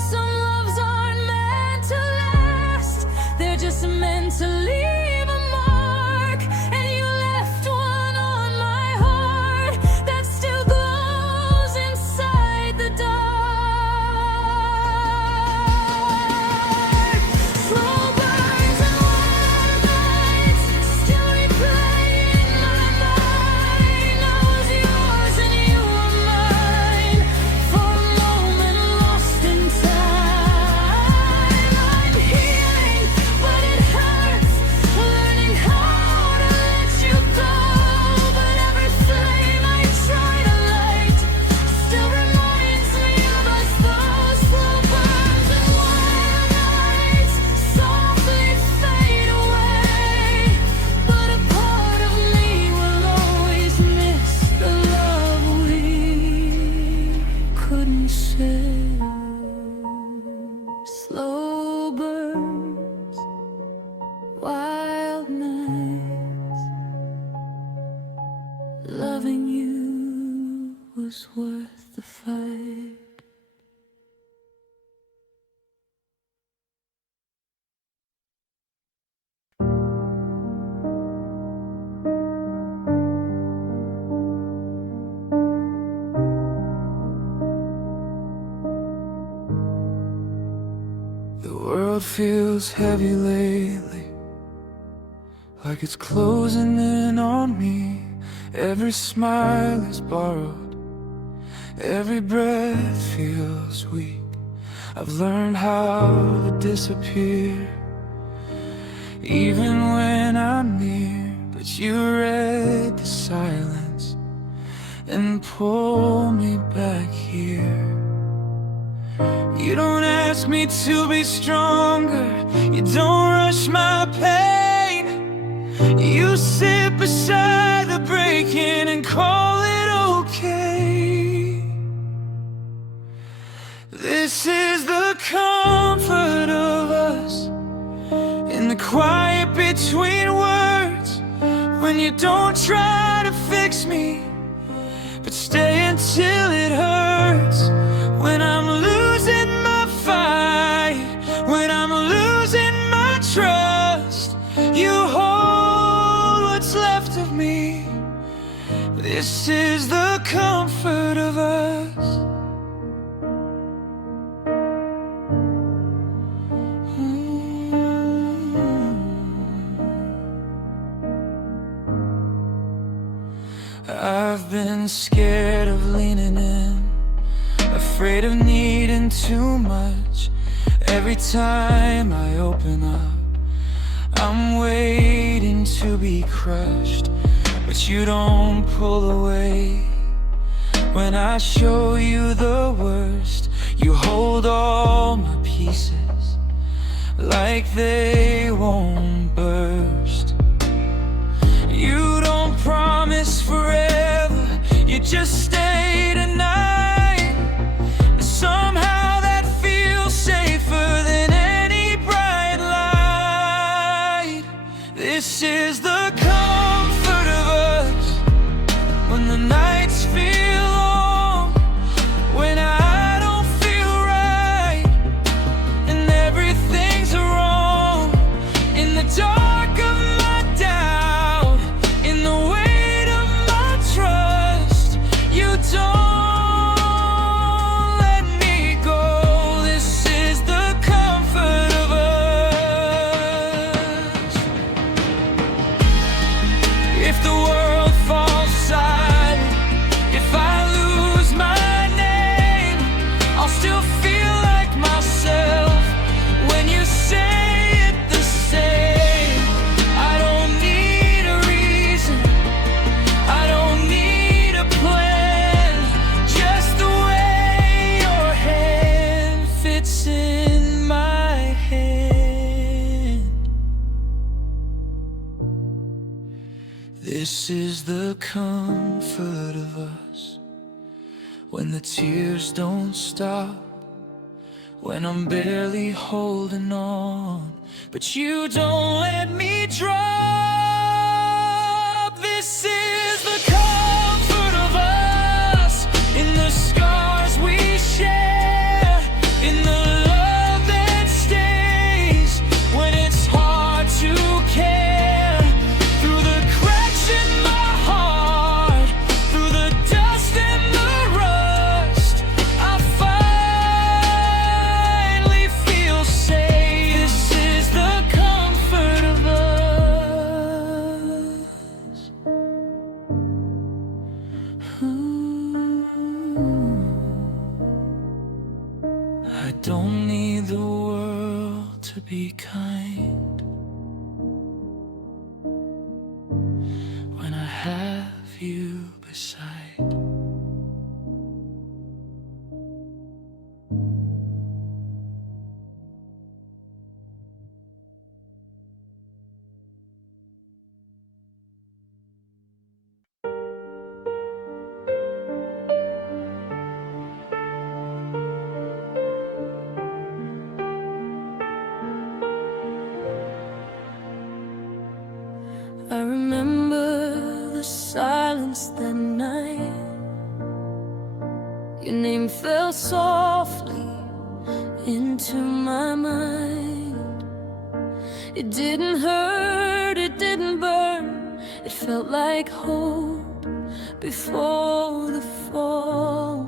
Some loves aren't meant to last, they're just meant to leave a mark. And you left one on my heart that still glows inside the dark. Slow burns and wild nights still replay in my mind. I was yours and you were mine, for a moment lost in time. I'm healing, but it hurts, learning how to let you go. But every flame I try to light still reminds me of us both. Slow burns and wild nights softly fade away, but a part of me will always miss the love we couldn't say. Slow burns, wild nights, loving you was worth the fight. The world feels heavy lately, like it's closing in on me. Every smile is borrowed, every breath feels weak. I've learned how to disappear, even when I'm near. But you read the silence and pull me back here. You don't ask me to be stronger, you don't rush my pain. You sit beside the breaking and call it okay. This is the comfort of us, in the quiet between words, when you don't try to fix me, but stay until it hurts. When I'm losing my fight, when I'm losing my trust, you hold what's left of me. This is the comfort of us. I've been scared of leaning in, afraid of needing too much. Every time I open up, I'm waiting to be crushed, but you don't pull away. When I show you the worst, you hold all my pieces like they won't burst. You don't promise forever, you just stay tonight. Somehow that feels safer than any bright light. This is the comfort of us, when the nights feel long, when I don't feel right and everything's wrong. In the dark of my doubt, in the weight of my trust, you don't let me go. This is the comfort of us. If the world falls silent, if I lose my name, I'll still feel like myself when you say it the same. I don't need a reason, I don't need a plan, just the way your hand fits in my hand. This is the comfort of us, when the tears don't stop, when I'm barely holding on, but you don't let me drop. This is the comfort of us, in the scars we share, in the love that stays when it's hard to care. Through the cracks in my heart, through the dust and the rust, I finally feel safe. This is the comfort of us. I don't need the world to be kind when I have you beside. I remember the silence that night. Your name fell softly into my mind. It didn't hurt, it didn't burn, it felt like hope before the fall.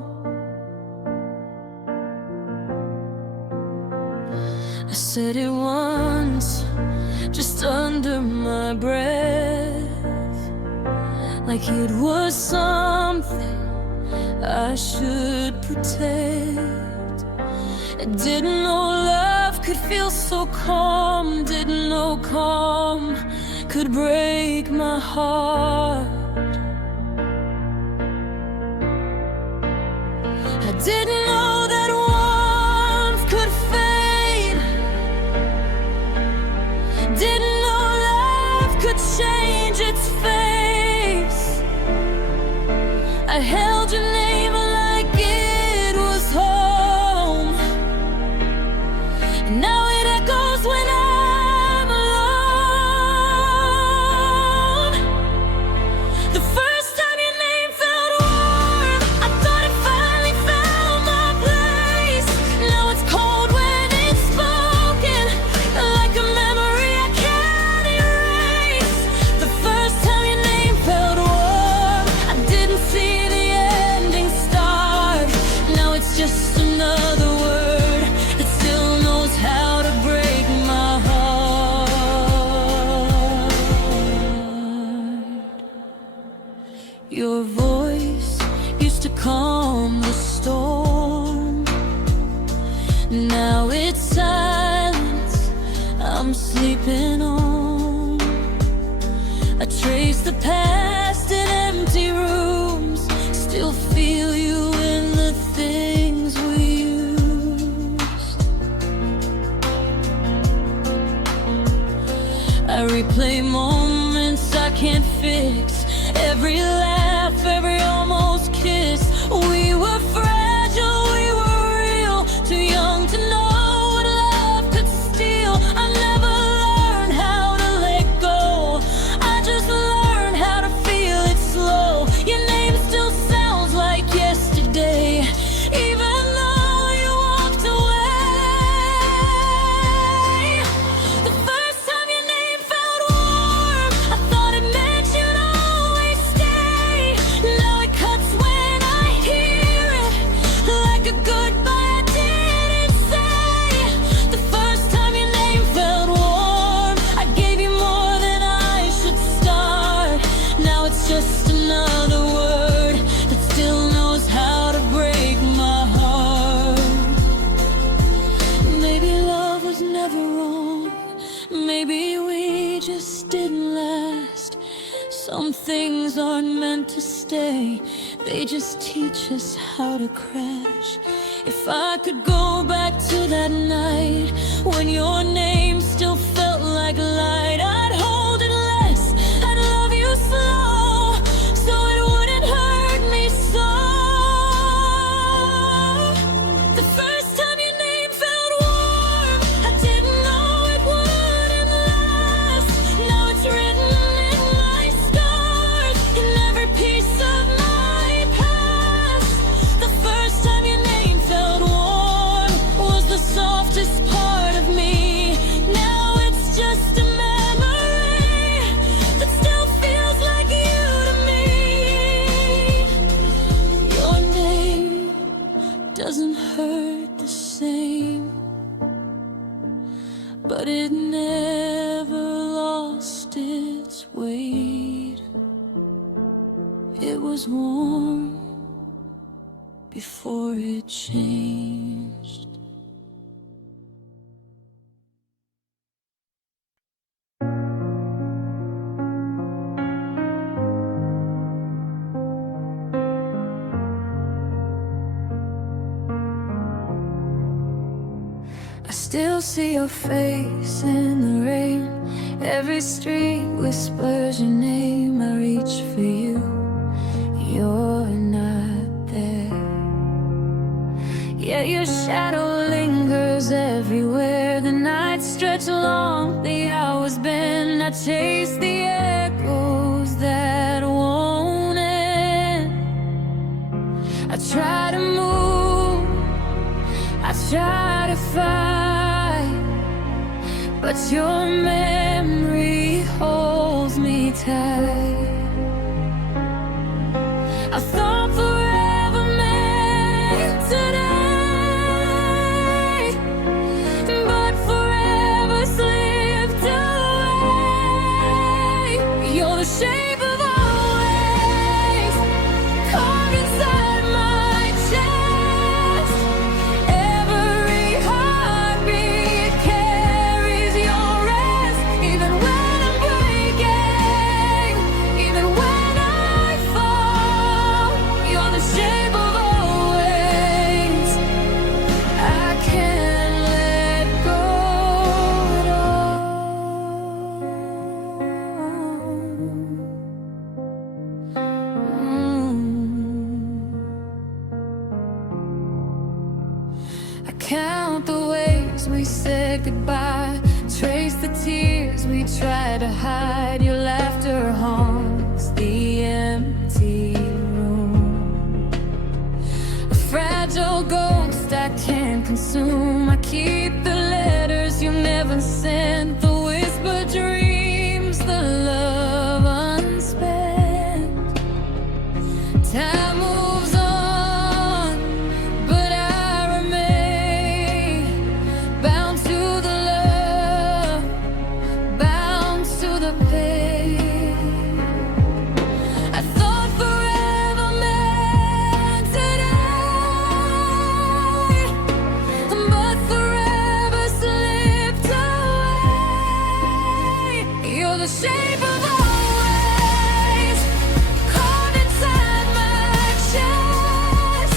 I said it once, just under my breath, like it was something I should protect. I didn't know love could feel so calm, didn't know calm could break my heart. Didn't know that warmth could fade. Didn't know love could change its face. I held your name like it was home. Now it echoes when I'm alone. The first time your name felt warm, I thought it finally found my place. Now it's cold when it's spoken, like a memory I can't erase. The first time your name felt warm, I didn't see the ending start. Now it's just another word that still knows how to break my heart. Your voice used to calm the storm. Now it's silence I'm sleeping on. I trace the past in empty rooms, still feel you in the things we used. I replay moments I can't fix, every laugh, every almost kiss. We were fragile, we were real, too young to know what love could steal. I never learned how to let go, I just learned how to feel it slow. Your name still sounds like yesterday, even though you walked away. The first time your name felt warm, I thought it meant you'd always stay. Now it cuts when I hear it, like a goodbye I didn't say. The first time your name felt warm, I gave you more than I should start. Now it's just another word that still knows how to break my heart. Maybe love was never wrong, maybe we just didn't last. Some things aren't meant to stay, they just teach us how to crash. If I could go back to that night when your name still felt like light, I'd hold it less, I'd love you slow, so it wouldn't hurt me so. The first time your name felt warm, I didn't know it wouldn't last. Now it's written in my scars, in every piece of my past. The first time your name felt warm was the softest part of me. Now it's just a memory that still feels like you to me. Your name doesn't hurt the same, but it never lost its weight. It was warm before it changed. I still see your face in the rain. Every street whispers your name. I reach for you, you're not there. Yet your shadow lingers everywhere. The nights stretch long, the hours bend. I chase the echoes that won't end. I try to move, I try to fight, but your memory holds me tight. I thought forever meant today, but forever slipped away. You're the shape of always, carved inside my chest. Every heartbeat carries your rest. Even when I'm breaking, even when I fall, you're the shape of always. said goodbye. Trace the tears we tried to hide. Your laughter haunts the empty room. A fragile ghost I can't consume. I keep the letters you never sent, the whispered dreams, the love unspent. Time moves on, but I remain bound to the love, bound to the pain. I thought forever meant today, but forever slipped away. You're the shape of always, carved inside my chest.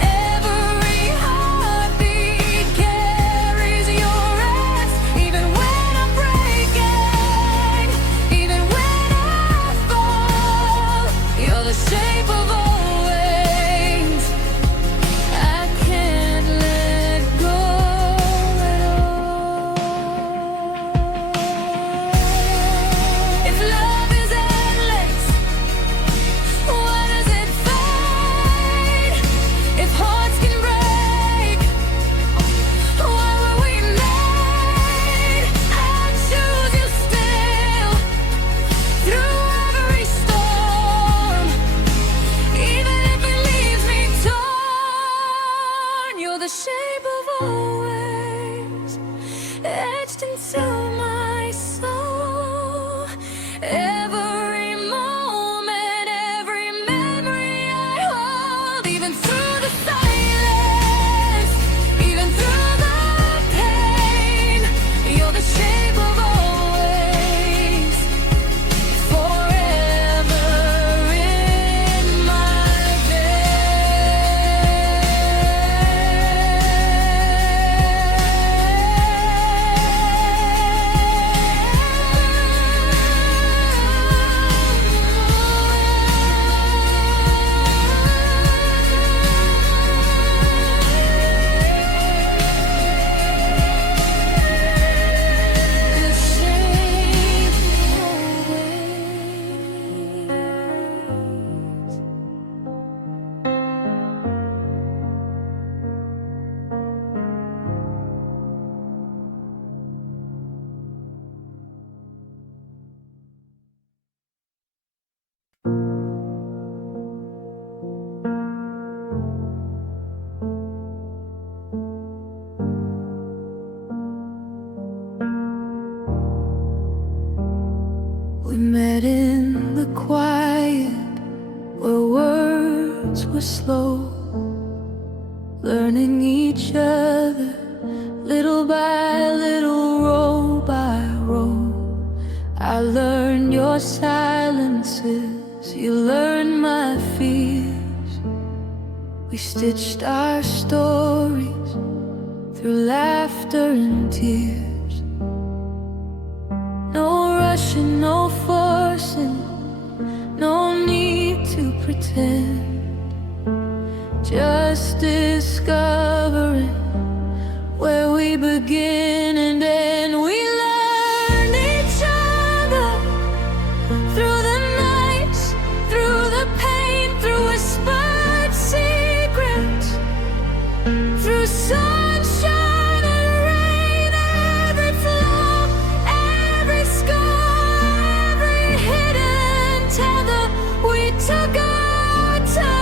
Every heartbeat carries your rest. Even when I'm breaking, even when I fall, you're the shape of always. I can't let go at all. If love is endless, why does it fade? If hearts can break, why were we made? I choose you still, through every storm, even if it leaves me torn. You're the shape of always, etched into my soul. Every moment, every memory I hold, even through the silence, even through the pain. You're the shape of always, forever in my We met in the quiet, where words were slow, learning each other, little by little, row by row. I learned your silences, you learned my fears. We stitched our stories through laughter and tears. No rushing, no forcing, no need to pretend. Just discovering where we begin and end. We learned each other through the nights, through the pain, through whispered secrets, through sunshine and rain. Every flaw, every scar, every hidden tether, we took our time.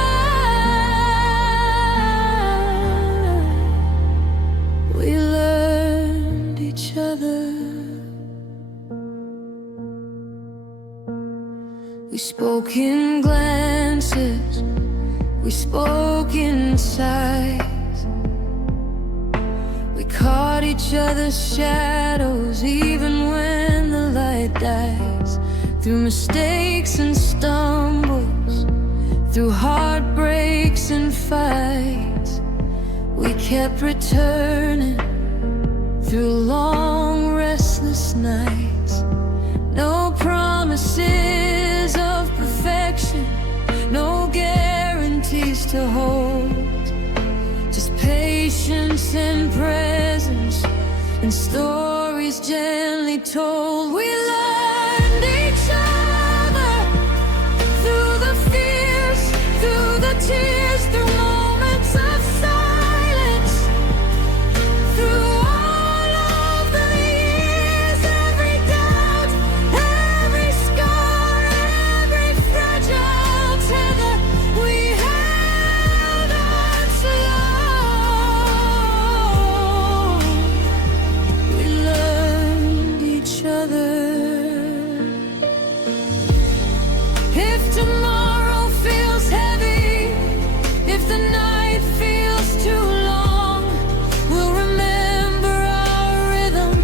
We learned each other. We spoke in glances, we spoke in sighs. We caught each other's shadows even when the light dies. Through mistakes and stumbles, through heartbreaks and fights, we kept returning through long restless nights. No promises of perfection, no guarantees to hold, just patience and presence and stories gently told. We learned each other through the fears, through the tears, through moments of silence, through all of the years, every doubt, every scar, every fragile tether we held on so long. We learned each other. If tomorrow feels heavy, if the night feels too long, we'll remember our rhythm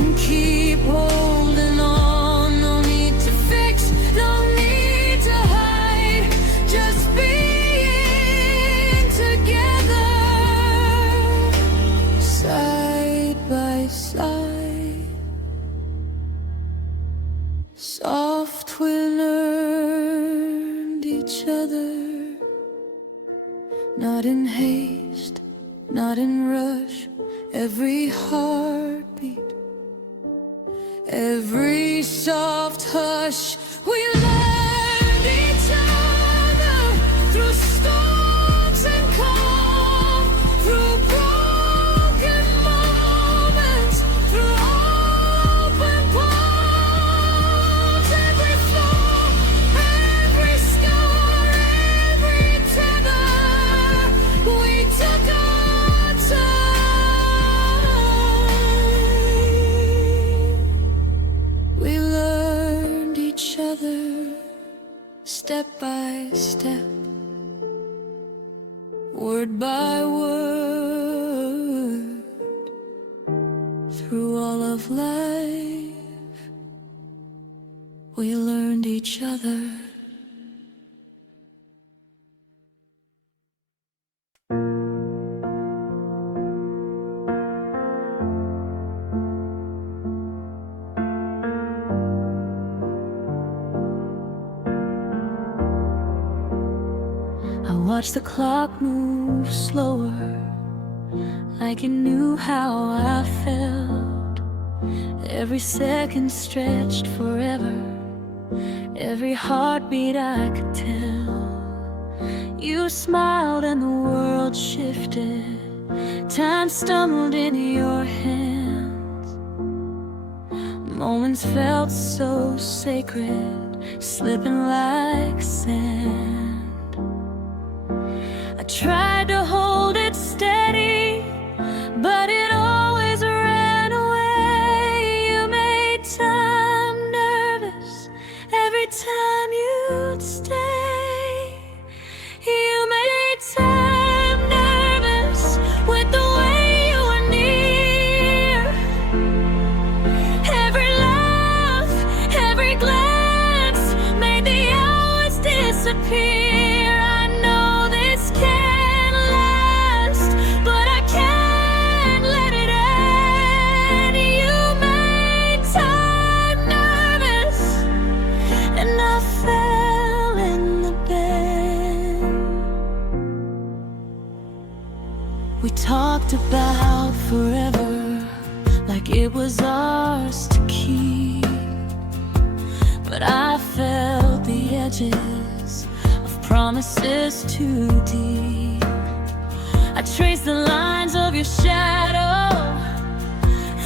and keep holding on. No need to fix, no need to hide, just being together, side by side. Soft, we learned each other, not in haste, not in rush. Every heartbeat, every soft hush, we learned each other through storms and calm, through broken moments, through open palms. Every fall, every scar, every tether, we took our time. We learned each other step by step, word by word, through all of life. We learned each other. I watched the clock move slower, like it knew how I felt. Every second stretched forever, every heartbeat I could tell. You smiled and the world shifted, time stumbled in your hands. Moments felt so sacred, slipping like sand. I tried to hold it steady, but it always ran away. You made time nervous every time you'd stay. You made time nervous with the way you were near. Every laugh, every glance made the hours disappear. I know this can't last, but I can't let it end. You made time nervous, and I fell in the bed. We talked about forever, like it was ours to keep, but I felt the edges of promises too deep. I traced the lines of your shadow,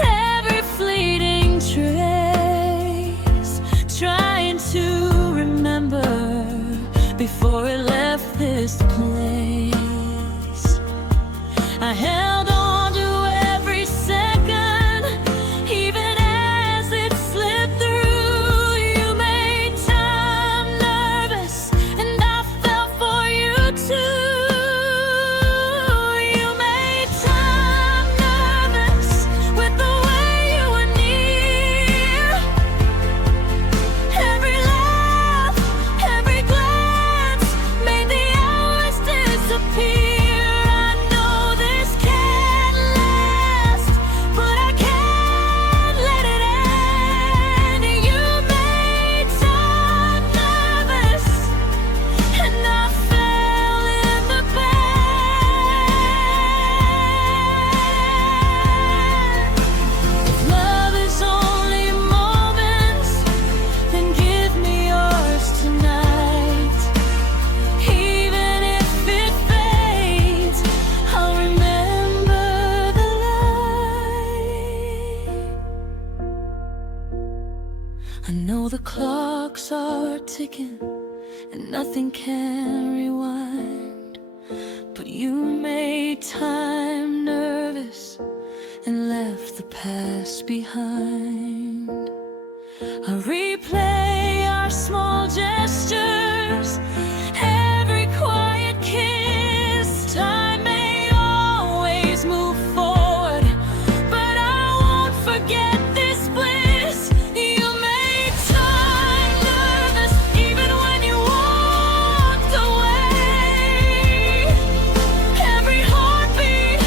every fleeting trace, trying to remember before it left this place. I held on to every second, even as it slipped through. You made time nervous, and I fell for you too. You made time nervous. clocks are ticking and nothing can rewind, but you made time nervous and left the past behind. I replay our small gestures, every quiet kiss. Time may always move forward, but I won't forget this bliss. You made time nervous even when you walked away. Every heartbeat,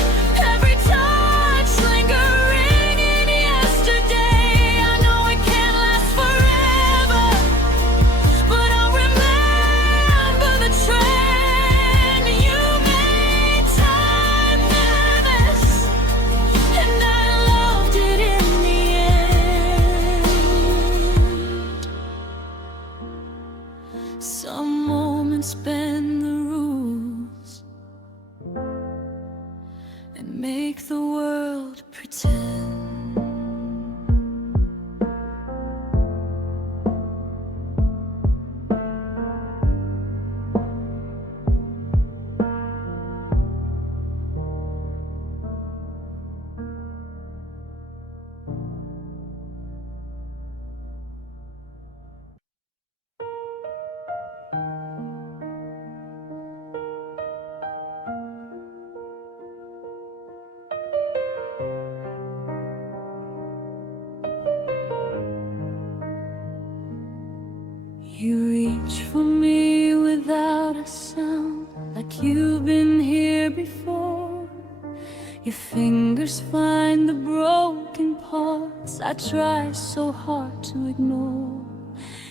every touch lingering in yesterday. I know it can't last forever, but I'll remember the trend. You made time nervous, and I loved it in the end. Some moments bend the rules and make the world pretend. You reach for me without a sound, like you've been here before. Your fingers find the broken parts I try so hard to ignore.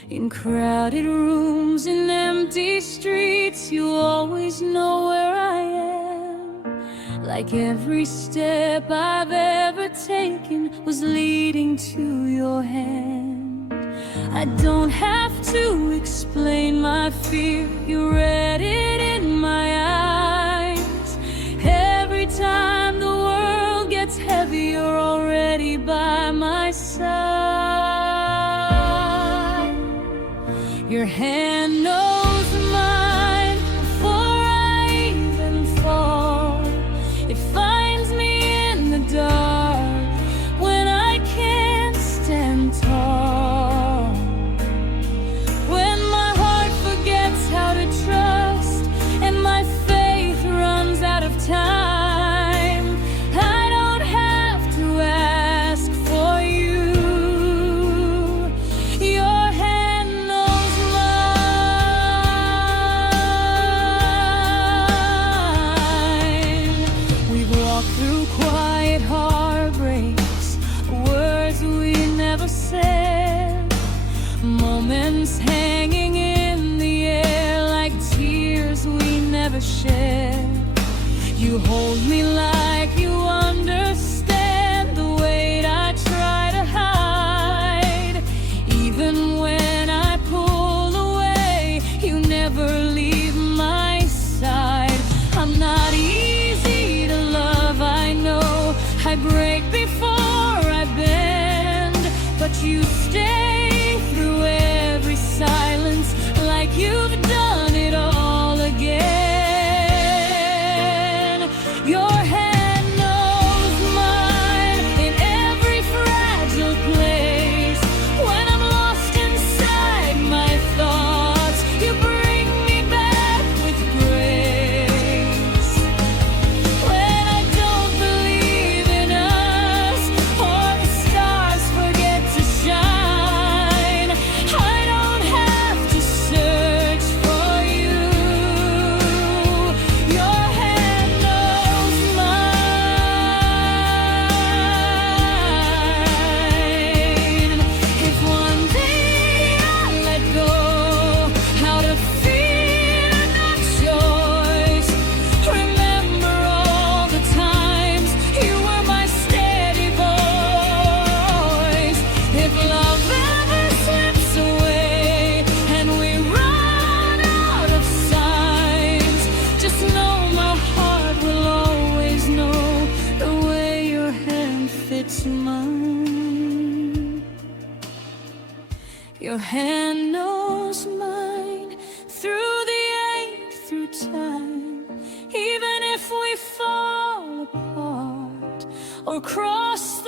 In crowded rooms, in empty streets, you always know where I am. Like every step I've ever taken was leading to your hand. I don't have to explain my fear, you read it in my eyes. Every time the world gets heavy, you're already by my side. Your hand knows mine before I even fall. It finds me in the dark when I can't stand tall. When my heart forgets how to trust and my faith runs out of time, I don't have to ask for you. Your hand knows mine. We've walked through quiet heartbreaks, words we never said, moments hanging in the air like tears we never shed. You hold me like you understand the weight I try to hide. Even when I pull away, you never leave my side. I'm not easy to love, I know. I break before I bend, but you stay through every silence like you've done it all again. Your hand knows mine in every fragile place. When I'm lost inside my thoughts, you bring me back with grace. When I don't believe in us or the stars forget to shine, I don't have to search for time. Even if we fall apart or cross